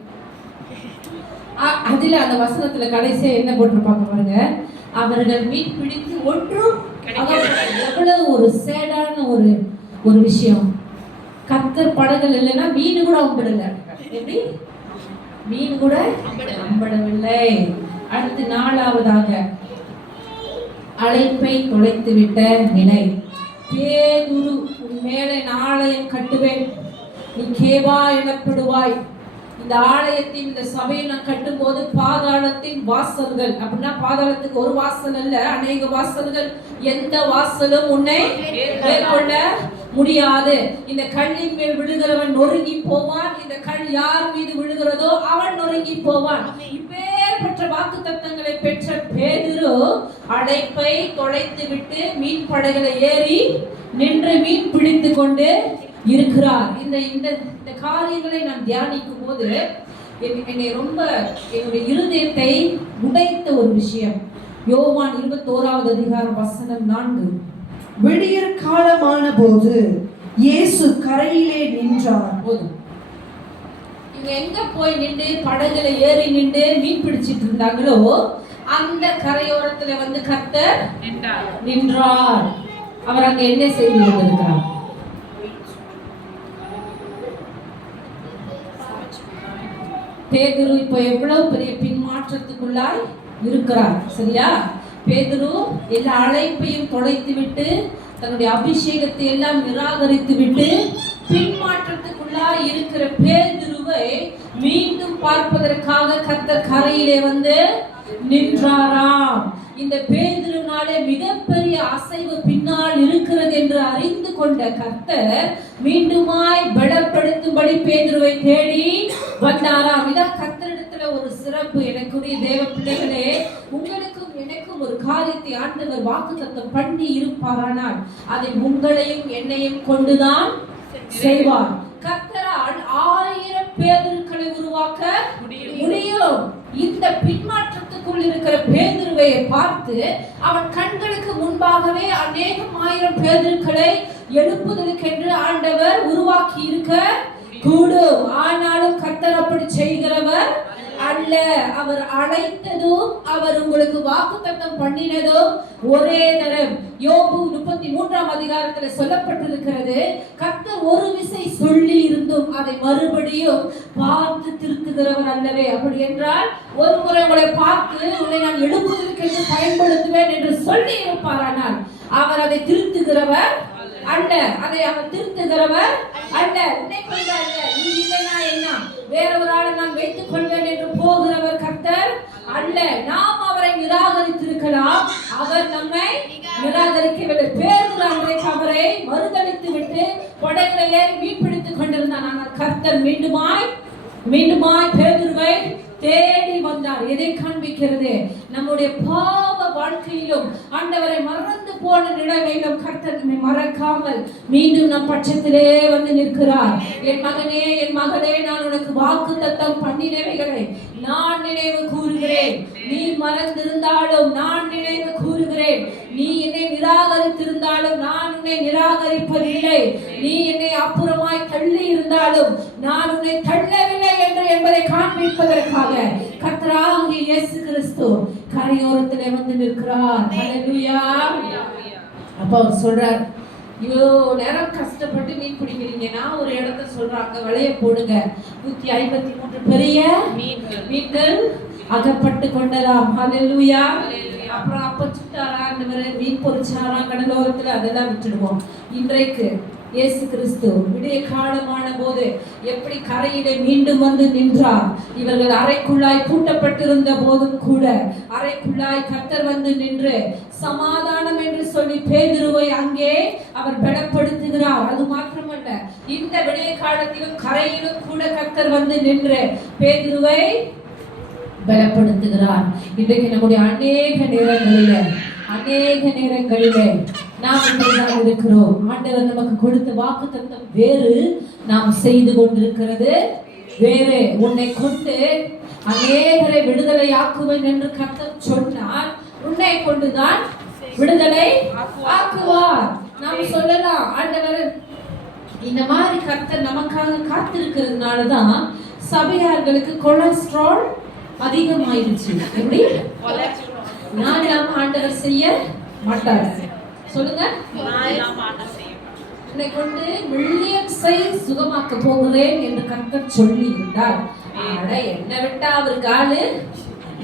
அதுல அந்த வசனத்துல கடைசியா என்ன போட்டிருப்பாங்க பாருங்க, அவர்கள் மீன் பிடித்து ஒன்றும். எவ்வளவு ஒரு சேடான ஒரு விஷயம். கர்த்தர் படங்கள் இல்லைன்னா மீன் கூட அம்படல. எப்படி? மீன் கூட அம்படவில்லை. அடுத்து 4வதாக அழைப்பை தொலைத்து விட்ட நிலை. பேதுரு, உன் மேலே நாளையும் கட்டுவேன், நீ கேபா எனப்படுவாய். இந்த ஆலயத்தின் இந்த சபையை நான் கட்டும் போது பாதாளத்தின் வாசல்கள் அப்படின்னா பாதாளத்துக்கு ஒரு வாசல் அல்ல, அநேக வாசல்கள், எந்த வாசலும் உன்னை மேற்கொள்ள முடியாது. இந்த கல்லின் மேல் விழுகிறவன் நொறுங்கி போவான், இந்த கல் யார் மீது விழுகிறதோ அவன் நொறுங்கி போவான். இப்பேற்பட்ட வாக்குத்தத்தங்களை பெற்ற பேதுரு அடைப்பை தொலைத்து விட்டு மீன் படகுல ஏறி நின்று மீன் பிடித்து கொண்டு இருக்கிறார். இந்த இந்த இந்த காரியங்களை நான் தியானிக்கும் போது என்னை ரொம்ப என்னுடைய இருதயத்தை உடைத்த ஒரு விஷயம். யோவான் 21வது அதிகாரம் வசனம் 4. விடியற் காலமான போது இயேசு கரையிலே நின்றார். போதும். இவங்க எங்க போய் நின்று படகுல ஏறி நின்று மீன் பிடிச்சிட்டு இருந்தாங்களோ அந்த கரையோரத்துல வந்து கர்த்தர் நின்றார். அவர் அங்க என்ன செய்து கொண்டிருக்கிறார்? பேதுரு இப்போ எவ்வளவு பெரிய பின்மாற்றத்துக்குள்ளாய் இருக்கிறார், சரியா? பேதுரு எல்லா அழைப்பையும் தொலைத்து விட்டு தன்னுடைய அபிஷேகத்தை எல்லாம் நிராகரித்து விட்டு பின்மாற்றத்துக்குள்ளாய் இருக்கிற பேதுருவை மீண்டும் பார்ப்பதற்காக கர்த்தர் கரையிலே வந்து நின்றாராம். இந்த பேதுருனாலே மிகப்பெரிய அசைவு பின்னால் இருக்கிறது என்று அறிந்து கொண்ட கர்த்தர் மீண்டுமாய் பலப்படுத்தும்படி பேதுருவை தேடி வந்தாராம். இதான் கர்த்தரிடத்துல ஒரு சிறப்பு. எனக்குரிய தேவ பிள்ளைகளே, உங்களுக்கும் எனக்கும் ஒரு காரியத்தை ஆண்டவர் வாக்குத்தத்தம் பண்ணி இருப்பாரானால் அதை உங்களையும் என்னையும் கொண்டுதான் செய்வார். கர்த்தரால் 1000 பேதுருக்களை உருவாக்க முடியும். இந்த பின்மாற்றத்துக்குள் இருக்கிற பேதுருவை பார்த்து அவன் கண்களுக்கு முன்பாகவே அநேகம் 1000 பேதுருக்களை எழுப்புதலுக்கென்று ஆண்டவர் உருவாக்கி இருக்க கூடும். ஆனாலும் கர்த்தர் அப்படி செய்கிறவர் அல்ல. அவர் அழைத்ததும் அவர் உங்களுக்கு வாக்குத்தத்தம் பண்ணினதும் ஒரே தரம். யோபு 33ஆம் அதிகாரத்துல சொல்லப்பட்டிருக்கிறது, கர்த்தர் ஒரு விசை சொல்லி இருந்தும் அதை மறுபடியும் பார்த்து திருத்துகிறவர் அல்லவே. அப்படி என்றால் ஒரு முறை உங்களை பார்த்து உன்னை நான் எழுப்புவதற்கு பயன்படுத்துவேன் என்று சொல்லி இருப்பாரானால் அவர் அதை திருத்துகிறவர் அல்ல. அதை அவர் திருத்துகிறவர் அல்ல. உன்னை கொண்டாங்க, நீ இல்லைனா என்ன, வேற ஒரு ஆளை நான் வைத்துக் கொள்வேன் என்று போகிறவர் கர்த்தர் அல்ல. நாம் அவரை நிராகரித்திருக்கலாம், அவர் நம்மை நிராகரிக்கவில்லை. பேதுரு அன்றைக்கு அவரை மறுதளித்து விட்டு படகுல மீன் பிடித்துக் கொண்டிருந்தான். ஆனால் கர்த்தர் மீண்டுமாய் பேதுருவை தேடி வந்தார். எதை காண்பிக்கிறது? நம்முடைய பாவ வாழ்க்கையிலும் ஆண்டவரை மறந்து போன நிலைமையிலும் கர்த்தர் நம்மை மறக்காமல் மீண்டும் நம் பட்சத்திலே வந்து நிற்கிறார். என் மகனே, என் மகளே, நான் உனக்கு வாக்குத்தத்தம் பண்ணினவைகளை நான் நினைவு கூறுகிறேன். நீ மறந்திருந்தாலும் நான் நினைவு கூறுகிறேன். நீ என்னை நிராகரித்திருந்தாலும் நான் உன்னை நிராகரிப்பதில்லை. நீ என்னை அப்புறமாய் தள்ளி இருந்தாலும் நான் உன்னை தள்ளவில்லை என்று என்பதை காண்பிப்பதற்காக கர்த்தராகிய இயேசு கிறிஸ்து கரையோரத்திலே வந்து நிற்கிறார். ஹல்லேலூயா. அப்ப அவர் சொல்றார், இவ்வளோ நேரம் கஷ்டப்பட்டு மீன் பிடிக்கிறீங்க, நான் ஒரு இடத்த சொல்றாங்க, வலைய போடுங்க. 153 பெரிய மீன்கள் அகப்பட்டு கொண்டதாம். ஹல்லேலூயா. அப்புறம் அப்ப சுட்டாரா, மீன் பொறிச்சாரா கடலோரத்துல, அதெல்லாம் விட்டுடுவோம். இன்றைக்கு இயேசு கிறிஸ்து விடிய காலமான போது எப்படி கரையிலே மீண்டும் வந்து நின்றார். இவர்கள் அறைக்குள்ளாய் பூட்டப்பட்டிருந்த போதும் கூட அறைக்குள்ளாய் கர்த்தர் வந்து நின்று சமாதானம் என்று சொல்லி பேதுருவை அங்கே அவர் பலப்படுத்துகிறார். அது மாத்திரமல்ல, இந்த விடிய காலத்திலும் கரையிலும் கூட கர்த்தர் வந்து நின்று பேதுருவை பலப்படுத்துகிறார். இன்றைக்கு நம்முடைய அநேக நேரங்களிலே நாம் இப்படிதான் இருக்கிறோம். ஆண்டவர் நமக்கு கொடுத்த வாக்குத்தத்தம் வேறு, நாம் செய்து கொண்டிருக்கிறது வேறு. உன்னை கொண்டு அநேகரை விடுதலை ஆக்குவேன் என்று கர்த்தர் சொன்னார். உன்னை கொண்டுதான் விடுதலை ஆக்குவார். நாம் சொல்லலாம், ஆண்டவர் இந்த மாதிரி கர்த்தர் நமக்காக காத்திருக்கிறதுனாலதான் சபையார்களுக்கு கொலஸ்ட்ரால் அதிகமாயிருச்சு. எப்படி? நாலாம் ஆண்டவர் செய்ய மாட்டார். சொல்லுங்க. உன்னை கொண்டு மில்லியன்ஸை சுகமாக்க போகிறேன் என்று கர்த்தர் சொல்லி இருந்தார். ஆனா என்னை விட்டா அவருக்கு ஆளு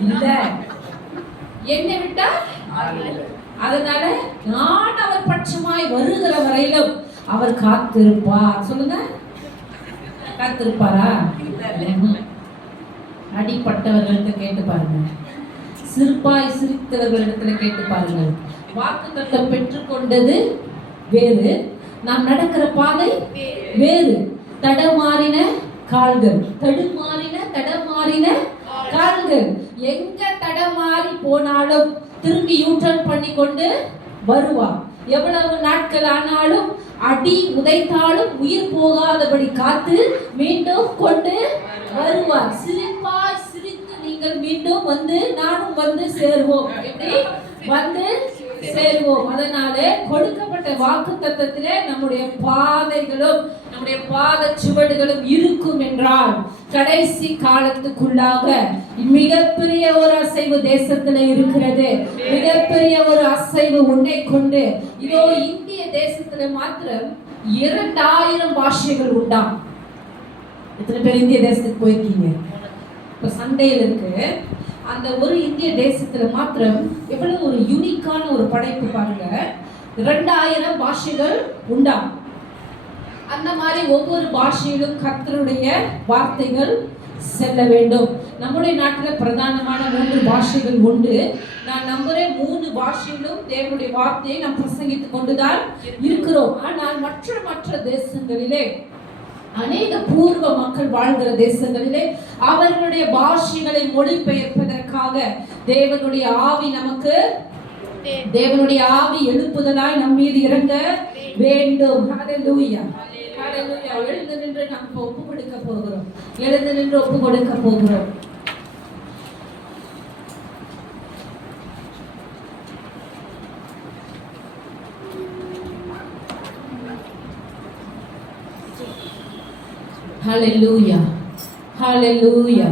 இல்ல. என்னை விட்டா அதனால நான் அவர் பட்சமாய் வருகிற வரையிலும் அவர் காத்திருப்பார். சொல்லுங்க, காத்திருப்பாரா? அடிப்பட்டவர்களிடத்துல கேட்டு பாருங்க, சிரிப்பாய் சிரித்தவர்களிடத்துல கேட்டு பாருங்கள். வாக்குத்தத்தம் பெற்றுக்கொண்டது வேறு, நாம் நடக்கிற பாதை வேறு. தடமாறின கால்கள், தடமாறின கால்கள். எங்க தடமாறி போனாலும் திரும்பி யூட்டர்ன் பண்ணி கொண்டு வருவா. எவ்வளவு நாட்கள் ஆனாலும் அடி உதைத்தாலும் உயிர் போகாதபடி காத்து மீண்டும் கொண்டு வருவார். சிரிப்பாய் சிரித்து நீங்கள் மீண்டும் வந்து நானும் வந்து சேருவோம். எப்படி வந்து சேருவோம்? அதனாலே கொடுக்கப்பட்ட வாக்குத்தத்தத்திலே நம்முடைய பாதைகளும் நம்முடைய பாத சுவடுகளும் இருக்கும் என்றால் கடைசி காலத்துக்குள்ளாக மிகப்பெரிய ஒரு அசைவு தேசத்துல இருக்கிறது. மிகப்பெரிய ஒரு அசைவு உன்னை கொண்டு இதோ இந்திய தேசத்துல மாத்திரம் 2000 பாஷைகள் உண்டாம். எத்தனை பேர் இந்திய தேசத்துக்கு போயிருக்கீங்க? இப்ப சண்டேல இருக்கு. அந்த ஒரு இந்திய தேசத்துல மாத்திரம் எவ்வளவு ஒரு யூனிக்கான ஒரு படைப்பு பாருங்க. 2000 பாஷைகள் உண்டாம். அந்த மாதிரி ஒவ்வொரு பாஷையிலும் கர்த்தருடைய வார்த்தைகள் செல்ல வேண்டும். நம்முடைய நாட்டில் பிரதானமான 3 பாஷைகள் உண்டு. நான் நம்புறேன் 3 பாஷையிலும் தேவனுடைய வார்த்தையை நாம் பிரசங்கித்துக் கொண்டுதான் இருக்கிறோம். ஆனால் மற்ற தேசங்களிலே, அநேக பூர்வ மக்கள் வாழ்கிற தேசங்களிலே அவர்களுடைய பாஷைகளை மொழிபெயர்ப்பதற்காக தேவனுடைய ஆவி நமக்கு, தேவனுடைய ஆவி எழுப்புதலாய் நம் மீது இறங்க வேண்டும். ஹல்லேலூயா, ஹல்லேலூயா. எழுந்து நின்று நாம் ஒப்பு கொடுக்க போகிறோம். எழுந்து நின்று ஒப்பு கொடுக்க போகிறோம். Hallelujah. Hallelujah.